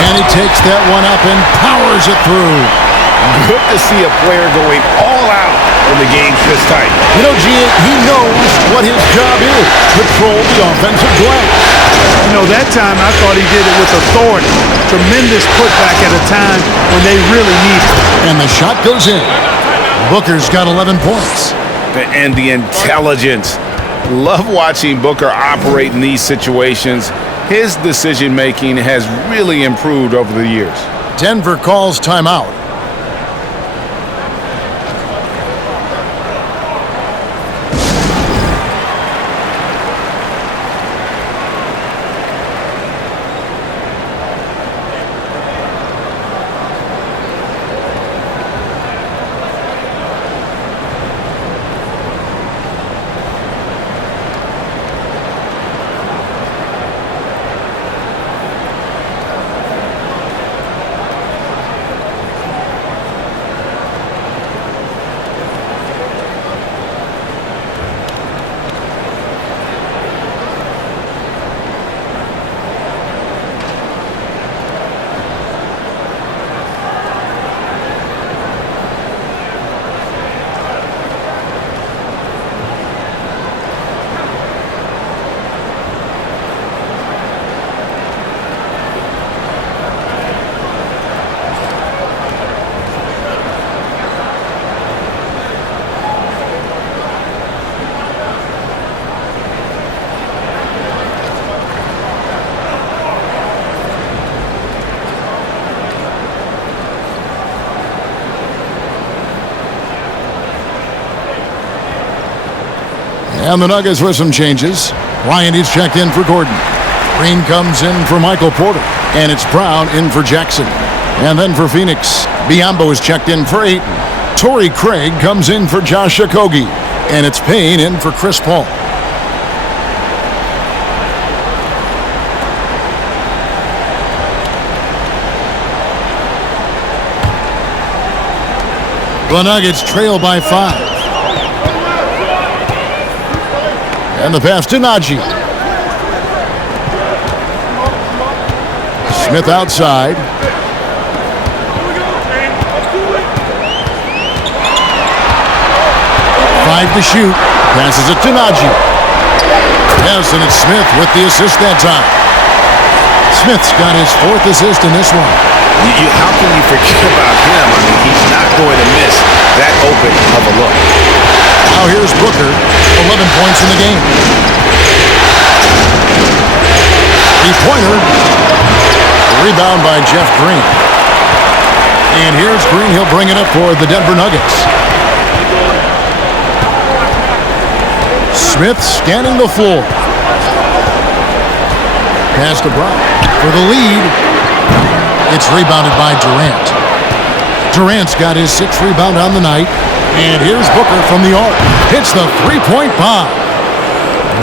And he takes that one up and powers it through. Good to see a player going all out when the game's this tight. You know, he knows what his job is. Control the offensive glass. You know, that time I thought he did it with authority. Tremendous putback at a time when they really need it. And the shot goes in. Booker's got 11 points. And the intelligence. Love watching Booker operate in these situations. His decision-making has really improved over the years. Denver calls timeout. And the Nuggets with some changes. Bryant is checked in for Gordon. Green comes in for Michael Porter. And it's Brown in for Jackson. And then for Phoenix, Biyombo is checked in for Ayton. Torrey Craig comes in for Josh Okogie. And it's Payne in for Chris Paul. The Nuggets trail by 5. And the pass to Najee. Smith outside. Five to shoot. Passes it to Najee. Yes, and it's Smith with the assist that time. Smith's got his 4th assist in this one. How can you forget about him? I mean, he's not going to miss that open of a look. Now here's Booker, 11 points in the game. Three-pointer. Rebound by Jeff Green. And here's Green. He'll bring it up for the Denver Nuggets. Smith scanning the floor. Pass to Brown for the lead. It's rebounded by Durant. Durant's got his 6th rebound on the night. And here's Booker from the arc. Hits the three-point bomb.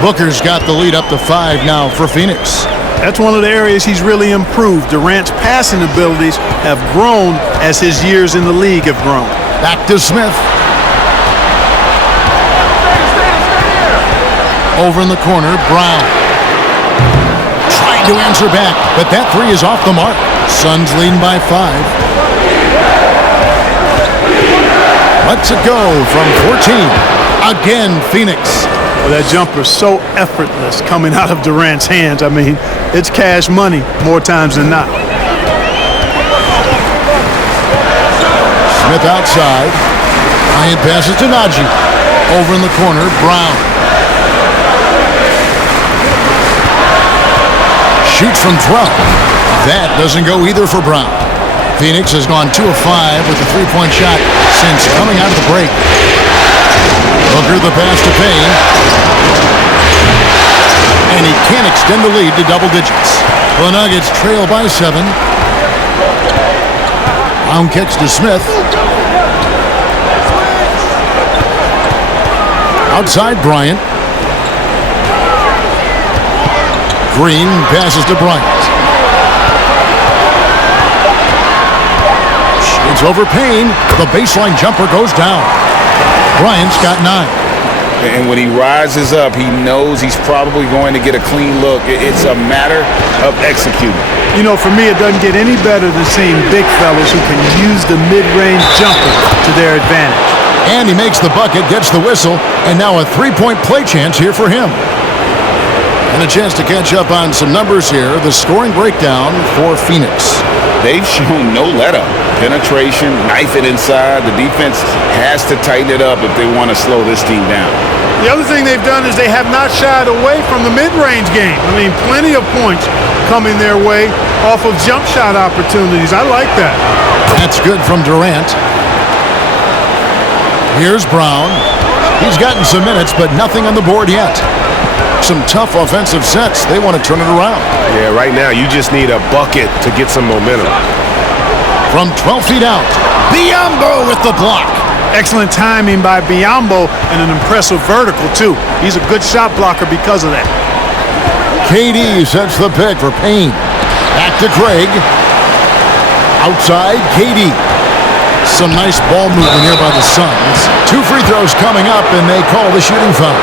Booker's got the lead up to 5 now for Phoenix. That's one of the areas he's really improved. Durant's passing abilities have grown as his years in the league have grown. Back to Smith. Over in the corner, Brown. Trying to answer back, but that 3 is off the mark. Suns leading by 5. Lets it go from 14. Again, Phoenix. Well, that jumper's so effortless coming out of Durant's hands. I mean, it's cash money more times than not. Smith outside. Bryant passes to Najee. Over in the corner, Brown. Shoots from 12. That doesn't go either for Brown. Phoenix has gone 2 of 5 with a 3-point shot since coming out of the break. Booker the pass to Payne. And he can't extend the lead to double digits. The Nuggets trail by 7. Brown kicks to Smith. Outside Bryant. Green passes to Bryant. Shades over Payne. The baseline jumper goes down. Bryant's got 9. And when he rises up, he knows he's probably going to get a clean look. It's a matter of executing. You know, for me, it doesn't get any better than seeing big fellas who can use the mid-range jumper to their advantage. And he makes the bucket, gets the whistle, and now a 3-point play chance here for him. And a chance to catch up on some numbers here. The scoring breakdown for Phoenix. They've shown no let-up. Penetration, knife it inside. The defense has to tighten it up if they want to slow this team down. The other thing they've done is they have not shied away from the mid-range game. I mean, plenty of points coming their way off of jump shot opportunities. I like that. That's good from Durant. Here's Brown. He's gotten some minutes, but nothing on the board yet. Some tough offensive sets. They want to turn it around. Yeah, right now you just need a bucket to get some momentum. From 12 feet out, Biyombo with the block. Excellent timing by Biyombo and an impressive vertical, too. He's a good shot blocker because of that. KD sets the pick for Payne. Back to Craig. Outside, KD. Some nice ball movement here by the Suns. 2 free throws coming up, and they call the shooting foul.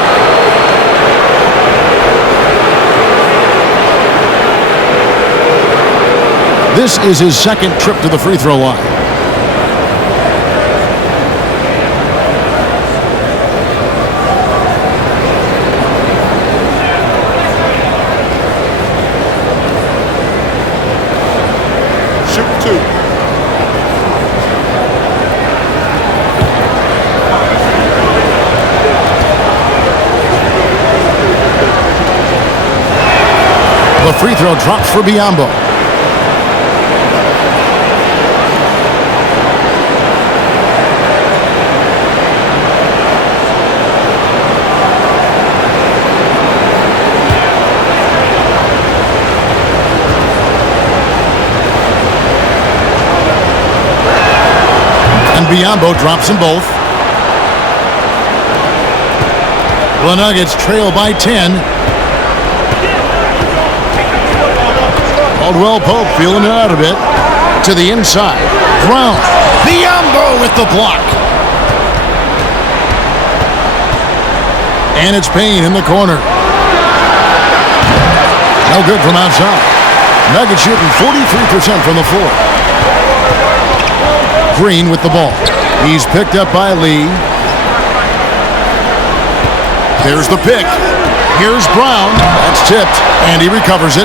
This is his 2nd trip to the free throw line. Shoot 2. The free throw drops for Biyombo. Biyombo drops them both. The Nuggets trail by 10. Caldwell Pope feeling it out a bit. To the inside. Brown. Biyombo with the block. And it's Payne in the corner. No good from outside. Nuggets shooting 43% from the floor. Green with the ball. He's picked up by Lee. There's the pick. Here's Brown. That's tipped, and he recovers it.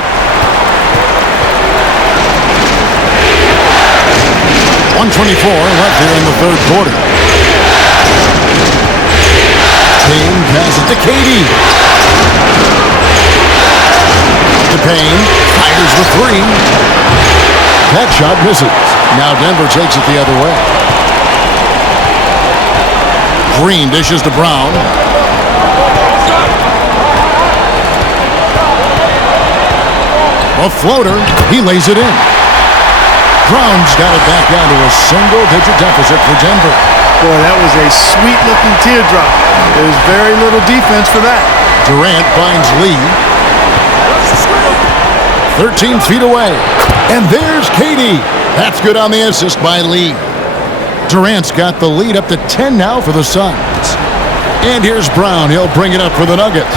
1:24 left here in the third quarter. Payne passes to Katie. To Payne. Fires the three. That shot misses. Now Denver takes it the other way. Green dishes to Brown. A floater. He lays it in. Brown's got it back down to a single-digit deficit for Denver. Boy, that was a sweet-looking teardrop. There's very little defense for that. Durant finds Lee. 13 feet away. And there's Katie. That's good on the assist by Lee. Durant's got the lead up to 10 now for the Suns. And here's Brown. He'll bring it up for the Nuggets.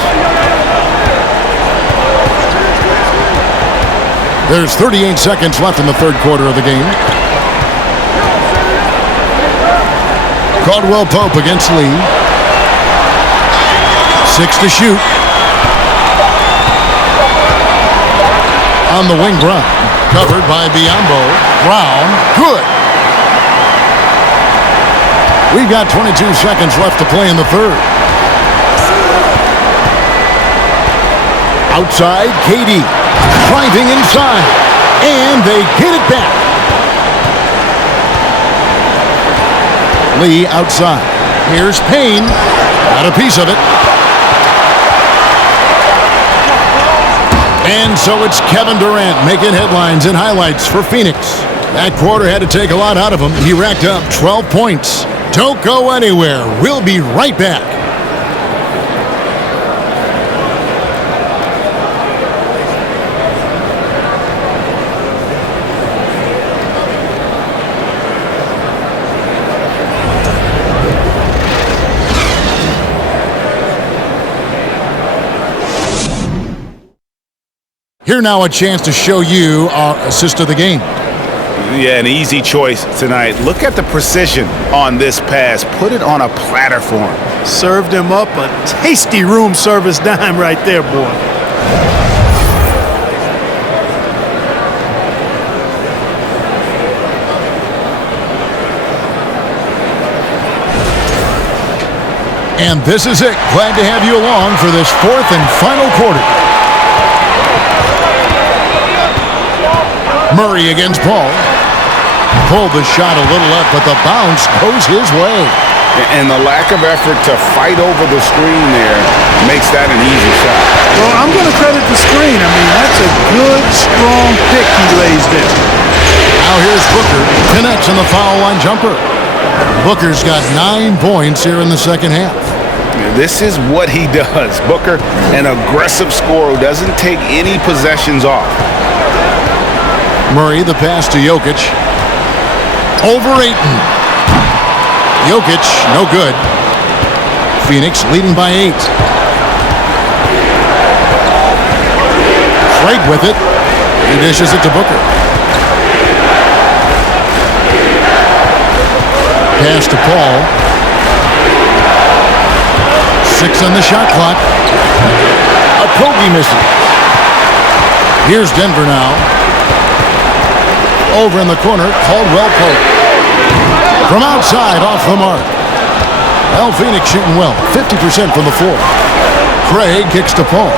There's 38 seconds left in the third quarter of the game. Caldwell Pope against Lee. 6 to shoot. On the wing, Brown. Covered by Biyombo. Brown. Good. We've got 22 seconds left to play in the third. Outside, Katie. Driving inside. And they get it back. Lee outside. Here's Payne. Got a piece of it. And so it's Kevin Durant making headlines and highlights for Phoenix. That quarter had to take a lot out of him. He racked up 12 points. Don't go anywhere. We'll be right back. Here now a chance to show you our assist of the game. Yeah, an easy choice tonight. Look at the precision on this pass. Put it on a platter for him. Served him up a tasty room service dime right there, boy. And this is it. Glad to have you along for this fourth and final quarter. Murray against Paul. Pulled the shot a little up, but the bounce goes his way. And the lack of effort to fight over the screen there makes that an easy shot. Well, I'm going to credit the screen. I mean, that's a good, strong pick he lays there. Now here's Booker. Connects on the foul line jumper. Booker's got 9 points here in the second half. This is what he does. Booker, an aggressive scorer who doesn't take any possessions off. Murray, the pass to Jokic. Over Ayton. Jokic, no good. Phoenix leading by 8. Craig with it. He dishes it to Booker. Pass to Paul. 6 on the shot clock. Okogie misses. Here's Denver now. Over in the corner, Caldwell Pope. From outside, off the mark. Well, Phoenix shooting well, 50% from the floor. Craig kicks to Paul.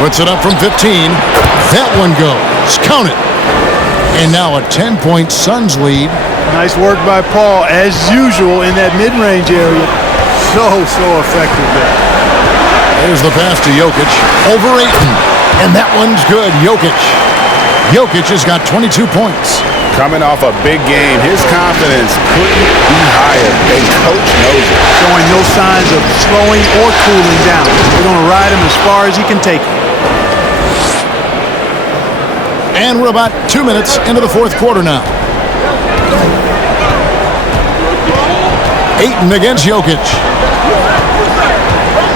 Puts it up from 15. That one goes. Count it. And now a 10-point Suns lead. Nice work by Paul, as usual, in that mid-range area. So effective there. There's the pass to Jokic. Over Ayton. And that one's good. Jokic has got 22 points. Coming off a big game, his confidence couldn't be higher, and coach knows it. Showing no signs of slowing or cooling down. They're going to ride him as far as he can take him. And we're about 2 minutes into the fourth quarter now. Ayton against Jokic.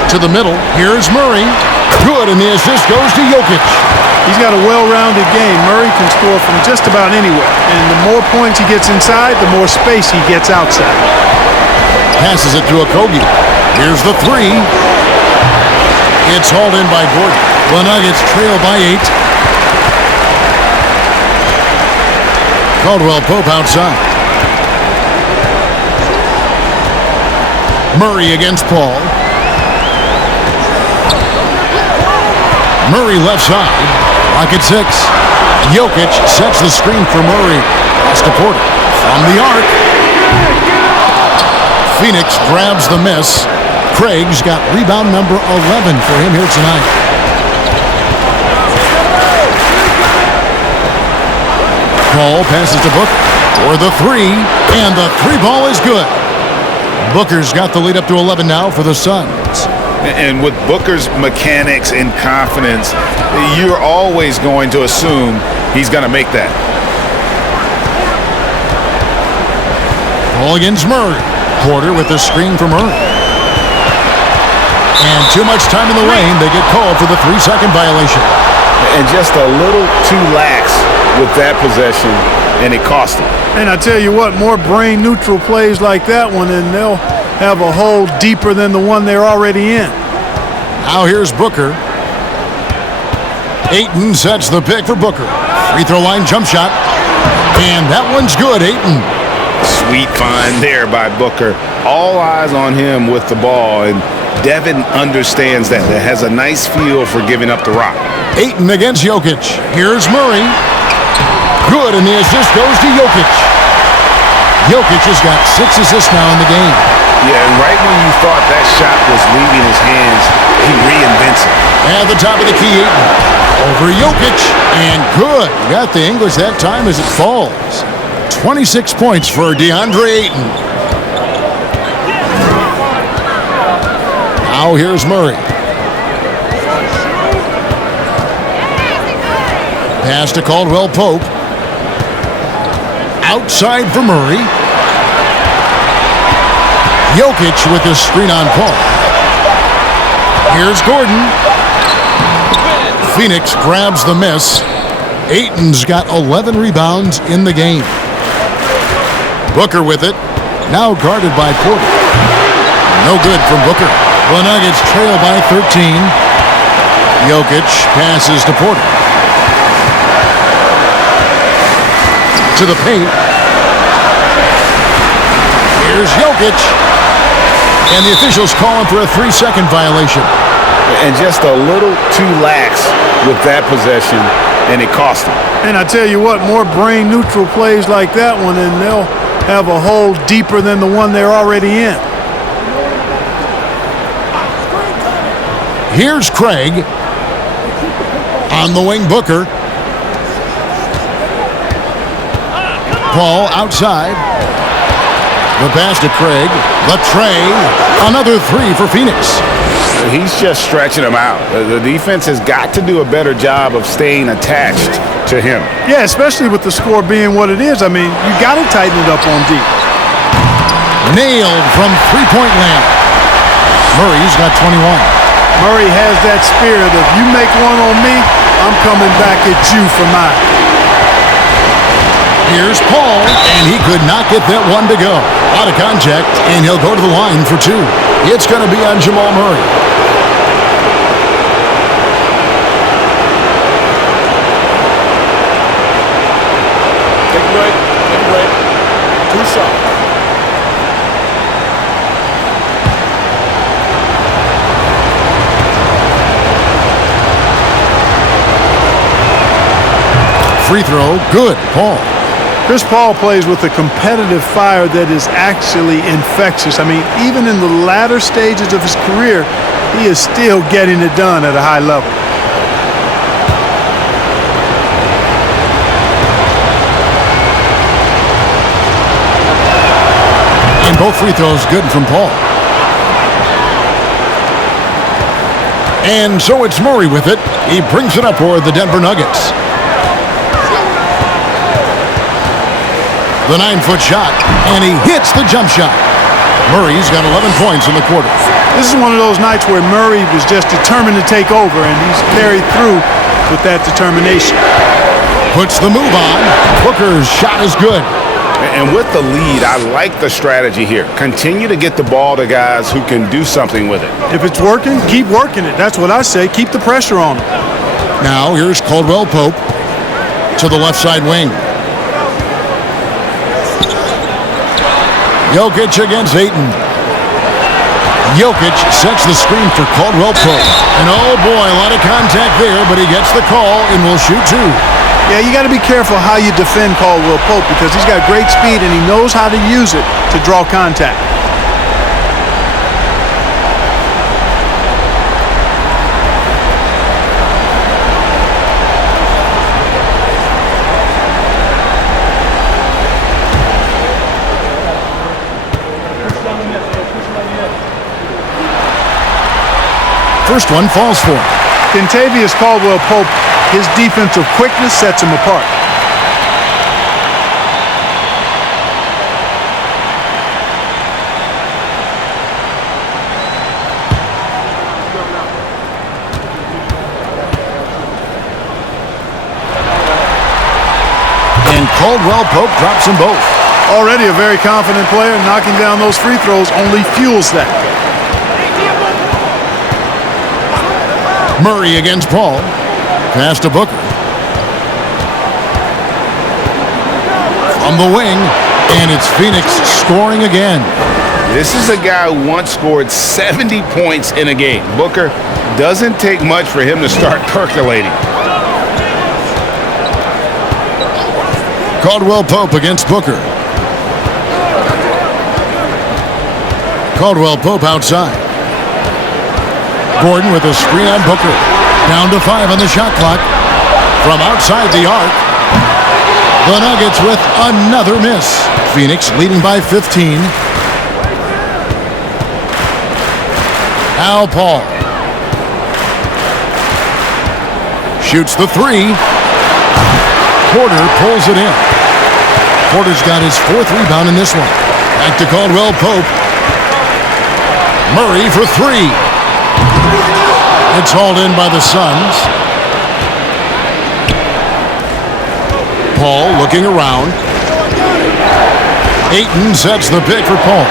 To the middle. Here's Murray. Good, and the assist goes to Jokic. He's got a well-rounded game. Murray can score from just about anywhere. And the more points he gets inside, the more space he gets outside. Passes it to Okogie. Here's the three. It's hauled in by Gordon. The Nuggets trail by 8. Caldwell Pope outside. Murray against Paul. Murray left side. Rocket 6. Jokic sets the screen for Murray. Pass to Porter. From the arc. Phoenix grabs the miss. Craig's got rebound number 11 for him here tonight. Paul passes to Booker for the three. And the three ball is good. Booker's got the lead up to 11 now for the Suns. And with Booker's mechanics and confidence, you're always going to assume he's going to make that. Ball against Murray. Porter with the screen for Murray. And too much time in the lane. They get called for the 3-second violation. And just a little too lax with that possession, and it cost him. And I tell you what, more brain-neutral plays like that one, and they'll have a hole deeper than the one they're already in. Now here's Booker. Ayton sets the pick for Booker. Free throw line jump shot. And that one's good, Ayton. Sweet find there by Booker. All eyes on him with the ball, and Devin understands that. It has a nice feel for giving up the rock. Ayton against Jokic. Here's Murray. Good, and the assist goes to Jokic. Jokic has got 6 assists now in the game. Yeah, and right when you thought that shot was leaving his hands, he reinvents it. At the top of the key, Ayton. Over Jokic, and good. Got the English that time as it falls. 26 points for DeAndre Ayton. Now here's Murray. Pass to Caldwell Pope. Outside for Murray. Jokic with the screen on Paul. Here's Gordon. Phoenix grabs the miss. Ayton's got 11 rebounds in the game. Booker with it. Now guarded by Porter. No good from Booker. The Nuggets trail by 13. Jokic passes to Porter. To the paint. Here's Jokic. And the officials calling for a 3-second violation. And just a little too lax with that possession, and it cost him. And I tell you what, more brain-neutral plays like that one, and they'll have a hole deeper than the one they're already in. Here's Craig. On the wing, Booker. Paul outside. The pass to Craig. The tray. Another 3 for Phoenix. He's just stretching him out. The defense has got to do a better job of staying attached to him. Yeah, especially with the score being what it is. I mean, you got to tighten it up on deep. Nailed from three-point land. Murray's got 21. Murray has that spirit of, you make one on me, I'm coming back at you for mine. Here's Paul, and he could not get that one to go. Out of contact, and he'll go to the line for 2. It's going to be on Jamal Murray. Take a break. Take a break. 2 shots. Free throw, good, Paul. Chris Paul plays with a competitive fire that is actually infectious. I mean, even in the latter stages of his career, he is still getting it done at a high level. Both free throws good from Paul. And so it's Murray with it. He brings it up for the Denver Nuggets. The 9-foot shot, and he hits the jump shot. Murray's got 11 points in the quarter. This is one of those nights where Murray was just determined to take over, and he's carried through with that determination. Puts the move on. Booker's shot is good. And with the lead, I like the strategy here. Continue to get the ball to guys who can do something with it. If it's working, keep working it. That's what I say. Keep the pressure on him. Now here's Caldwell Pope to the left side wing. Jokic against Ayton. Jokic sets the screen for Caldwell Pope. And oh boy, a lot of contact there, but he gets the call and will shoot two. Yeah, you got to be careful how you defend Caldwell Pope because he's got great speed and he knows how to use it to draw contact. First one falls for him. Kentavious Caldwell Pope, his defensive quickness sets him apart. And Caldwell Pope drops them both. Already a very confident player, knocking down those free throws only fuels that. Murray against Paul. Pass to Booker. From the wing, and it's Phoenix scoring again. This is a guy who once scored 70 points in a game. Booker, doesn't take much for him to start percolating. Caldwell Pope against Booker. Caldwell Pope outside. Gordon with a screen on Booker. Down to 5 on the shot clock. From outside the arc. The Nuggets with another miss. Phoenix leading by 15. Now Paul. Shoots the 3. Porter pulls it in. Porter's got his 4th rebound in this one. Back to Caldwell Pope. Murray for 3. It's hauled in by the Suns. Paul looking around. Ayton sets the pick for Paul.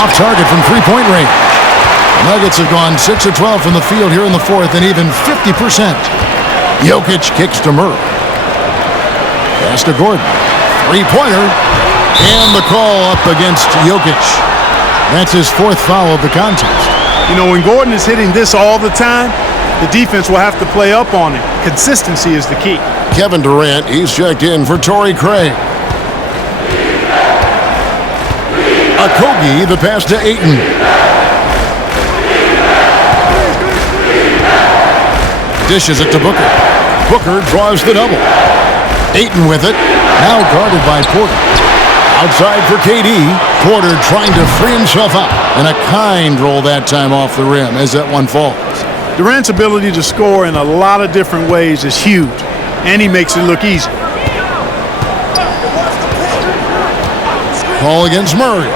Off target from three-point range. Nuggets have gone 6 of 12 from the field here in the 4th and even 50%. Jokic kicks to Murray. Pass to Gordon. Three-pointer. And the call up against Jokic. That's his 4th foul of the contest. You know, when Gordon is hitting this all the time, the defense will have to play up on it. Consistency is the key. Kevin Durant, he's checked in for Torrey Craig. Okogie, the pass to Ayton. Dishes it to Booker. Booker draws the double. Ayton with it, now guarded by Porter. Outside for KD. Porter trying to free himself up. And a kind roll that time off the rim as that one falls. Durant's ability to score in a lot of different ways is huge, and he makes it look easy. Paul against Murray.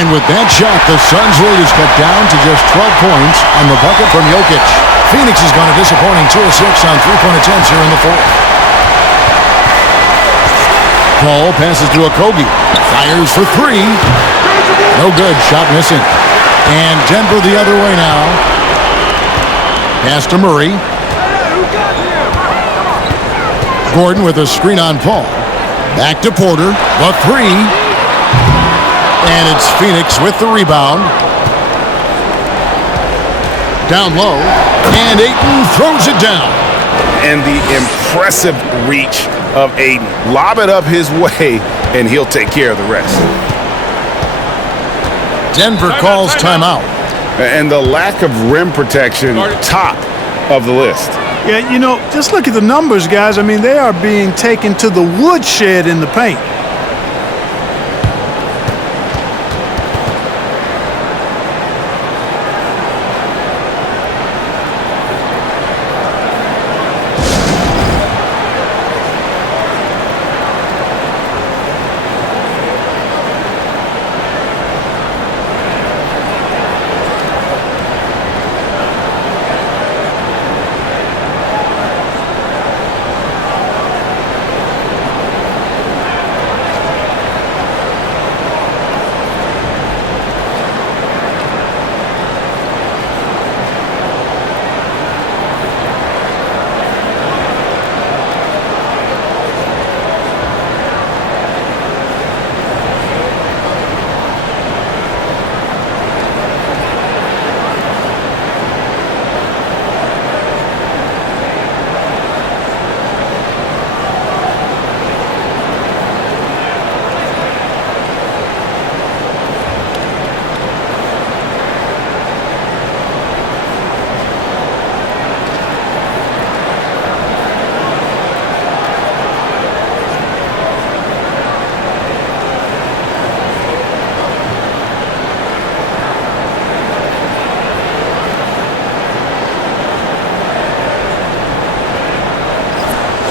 And with that shot, the Suns' lead is cut down to just 12 points on the bucket from Jokic. Phoenix has gone a disappointing 2 of 6 on three-point attempts here in the 4th. Paul passes to Okogie. Fires for 3. No good. Shot missing. And Denver the other way now. Pass to Murray. Gordon with a screen on Paul. Back to Porter. The 3. And it's Phoenix with the rebound. Down low. And Ayton throws it down. And the impressive reach of Ayton. Lob it up his way, and he'll take care of the rest. Denver calls timeout. And the lack of rim protection, top of the list. Yeah, you know, just look at the numbers, guys. I mean, they are being taken to the woodshed in the paint.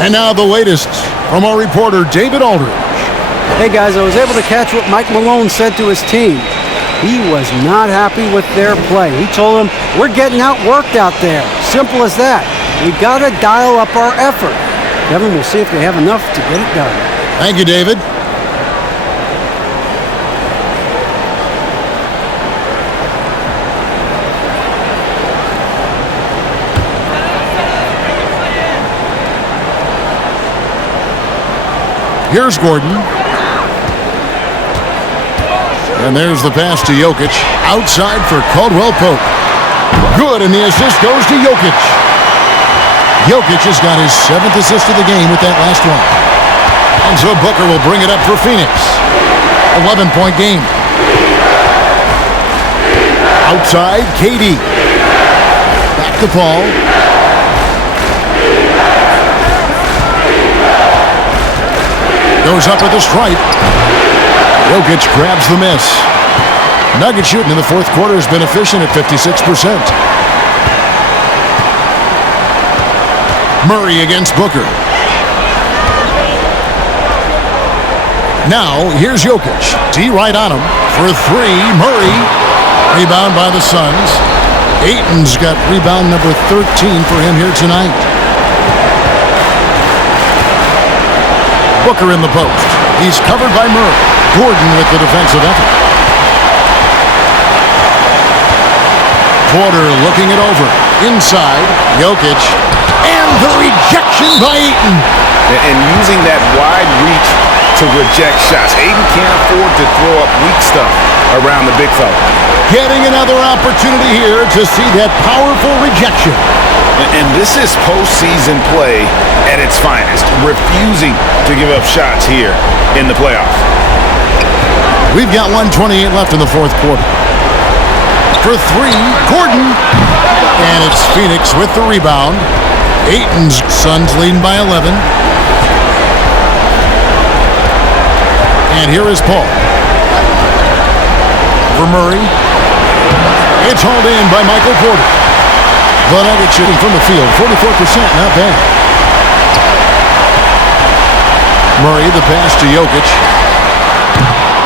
And now the latest from our reporter, David Aldridge. Hey guys, I was able to catch what Mike Malone said to his team. He was not happy with their play. He told them, we're getting outworked out there. Simple as that. We got to dial up our effort. Kevin, we'll see if they have enough to get it done. Thank you, David. Here's Gordon. And there's the pass to Jokic. Outside for Caldwell Pope. Good, and the assist goes to Jokic. Jokic has got his 7th assist of the game with that last one. And so Booker will bring it up for Phoenix. 11-point game. Outside, KD. Back to Paul. Goes up with the stripe. Jokic grabs the miss. Nugget shooting in the fourth quarter has been efficient at 56%. Murray against Booker. Now, here's Jokic. D right on him for 3. Murray. Rebound by the Suns. Ayton's got rebound number 13 for him here tonight. Booker in the post. He's covered by Murray. Gordon with the defensive effort. Porter looking it over. Inside, Jokic. And the rejection by Ayton. And using that wide reach to reject shots. Ayton can't afford to throw up weak stuff around the big fella. Getting another opportunity here to see that powerful rejection. And this is postseason play at its finest, refusing to give up shots here in the playoffs. We've got 1:28 left in the fourth quarter. For 3, Gordon. And it's Phoenix with the rebound. Ayton's Suns leading by 11. And here is Paul. For Murray. It's hauled in by Michael Porter. The Nuggets shooting from the field, 44%, not bad. Murray, the pass to Jokic.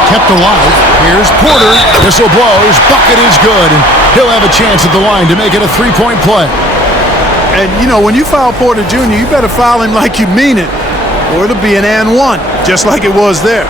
Kept alive. Here's Porter. Whistle blows. Bucket is good. And he'll have a chance at the line to make it a 3-point play. And, you know, when you foul Porter Jr., you better foul him like you mean it, or it'll be an and one, just like it was there.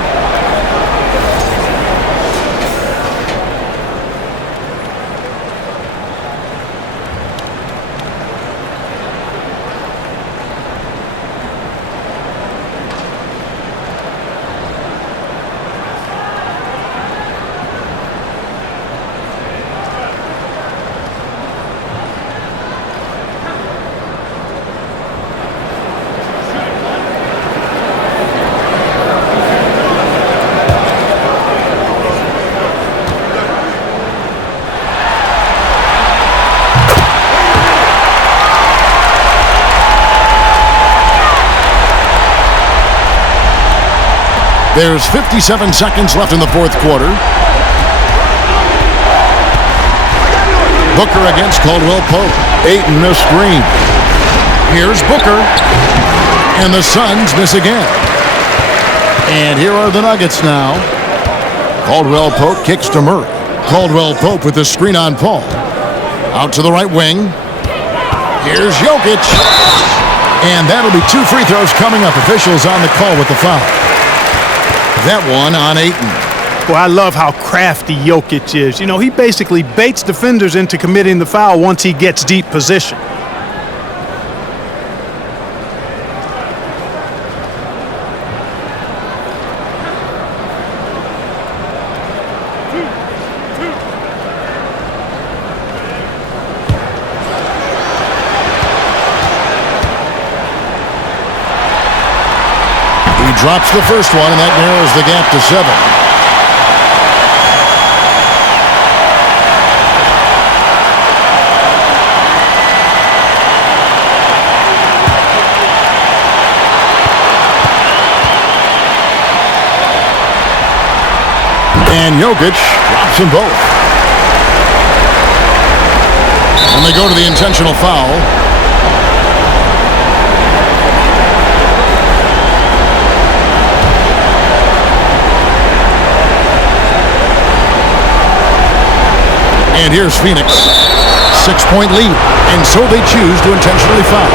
There's 57 seconds left in the fourth quarter. Booker against Caldwell Pope. Ayton a screen. Here's Booker. And the Suns miss again. And here are the Nuggets now. Caldwell Pope kicks to Murray. Caldwell Pope with the screen on Paul. Out to the right wing. Here's Jokic. And that'll be 2 free throws coming up. Officials on the call with the foul. That one on Ayton. Well, I love how crafty Jokic is. You know, he basically baits defenders into committing the foul once he gets deep position. He drops the first one, and that narrows the gap to 7. And Jokic drops them both. And they go to the intentional foul. And here's Phoenix. 6-point lead. And so they choose to intentionally foul.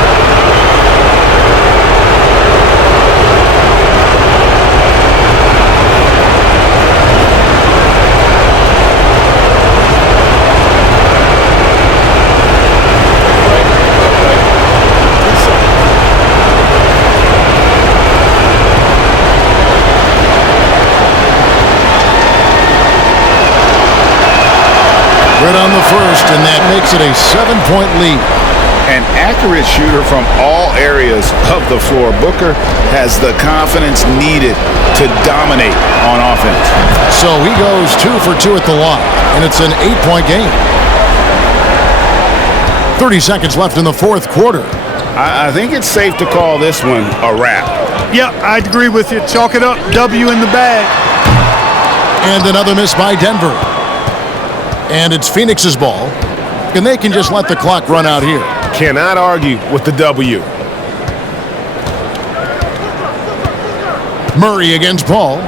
Right on the first, and that makes it a 7-point lead. An accurate shooter from all areas of the floor. Booker has the confidence needed to dominate on offense. So he goes 2 for 2 at the line, and it's an 8-point game. 30 seconds left in the fourth quarter. I think it's safe to call this one a wrap. Yeah, I'd agree with you. Chalk it up. W in the bag. And another miss by Denver. And it's Phoenix's ball. And they can just let the clock run out here. Cannot argue with the W. Murray against Paul.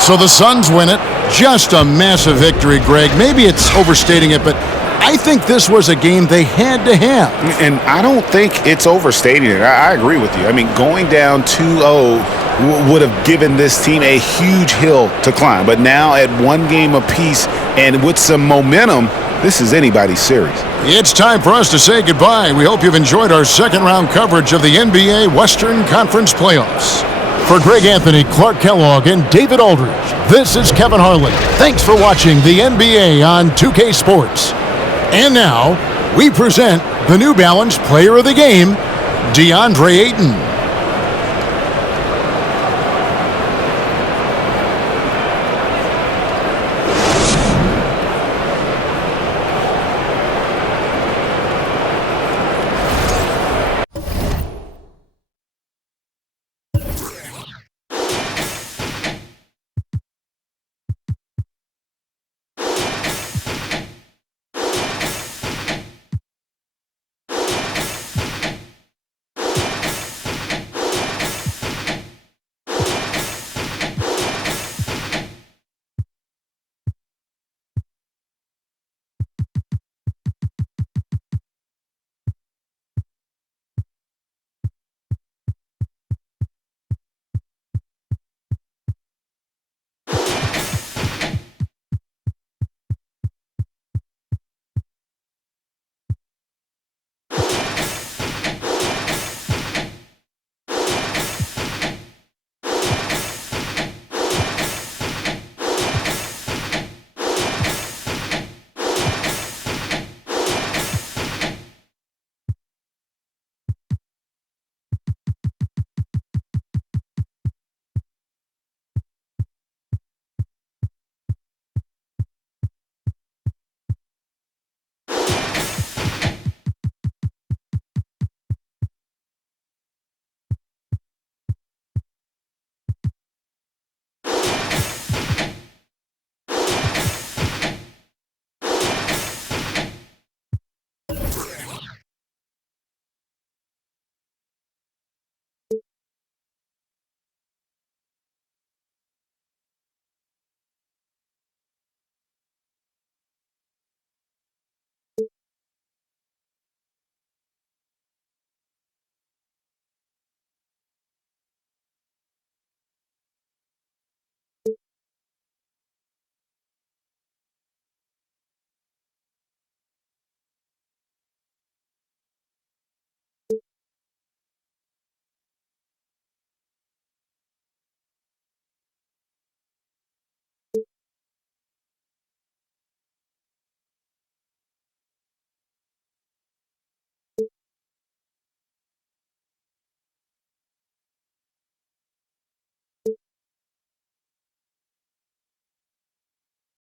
So the Suns win it. Just a massive victory, Greg. Maybe it's overstating it, but I think this was a game they had to have. And I don't think it's overstating it. I agree with you. I mean, going down 2-0 would have given this team a huge hill to climb. But now at 1 game apiece and with some momentum, this is anybody's series. It's time for us to say goodbye. We hope you've enjoyed our second-round coverage of the NBA Western Conference Playoffs. For Greg Anthony, Clark Kellogg, and David Aldridge, this is Kevin Harlan. Thanks for watching the NBA on 2K Sports. And now, we present the New Balance Player of the Game, DeAndre Ayton.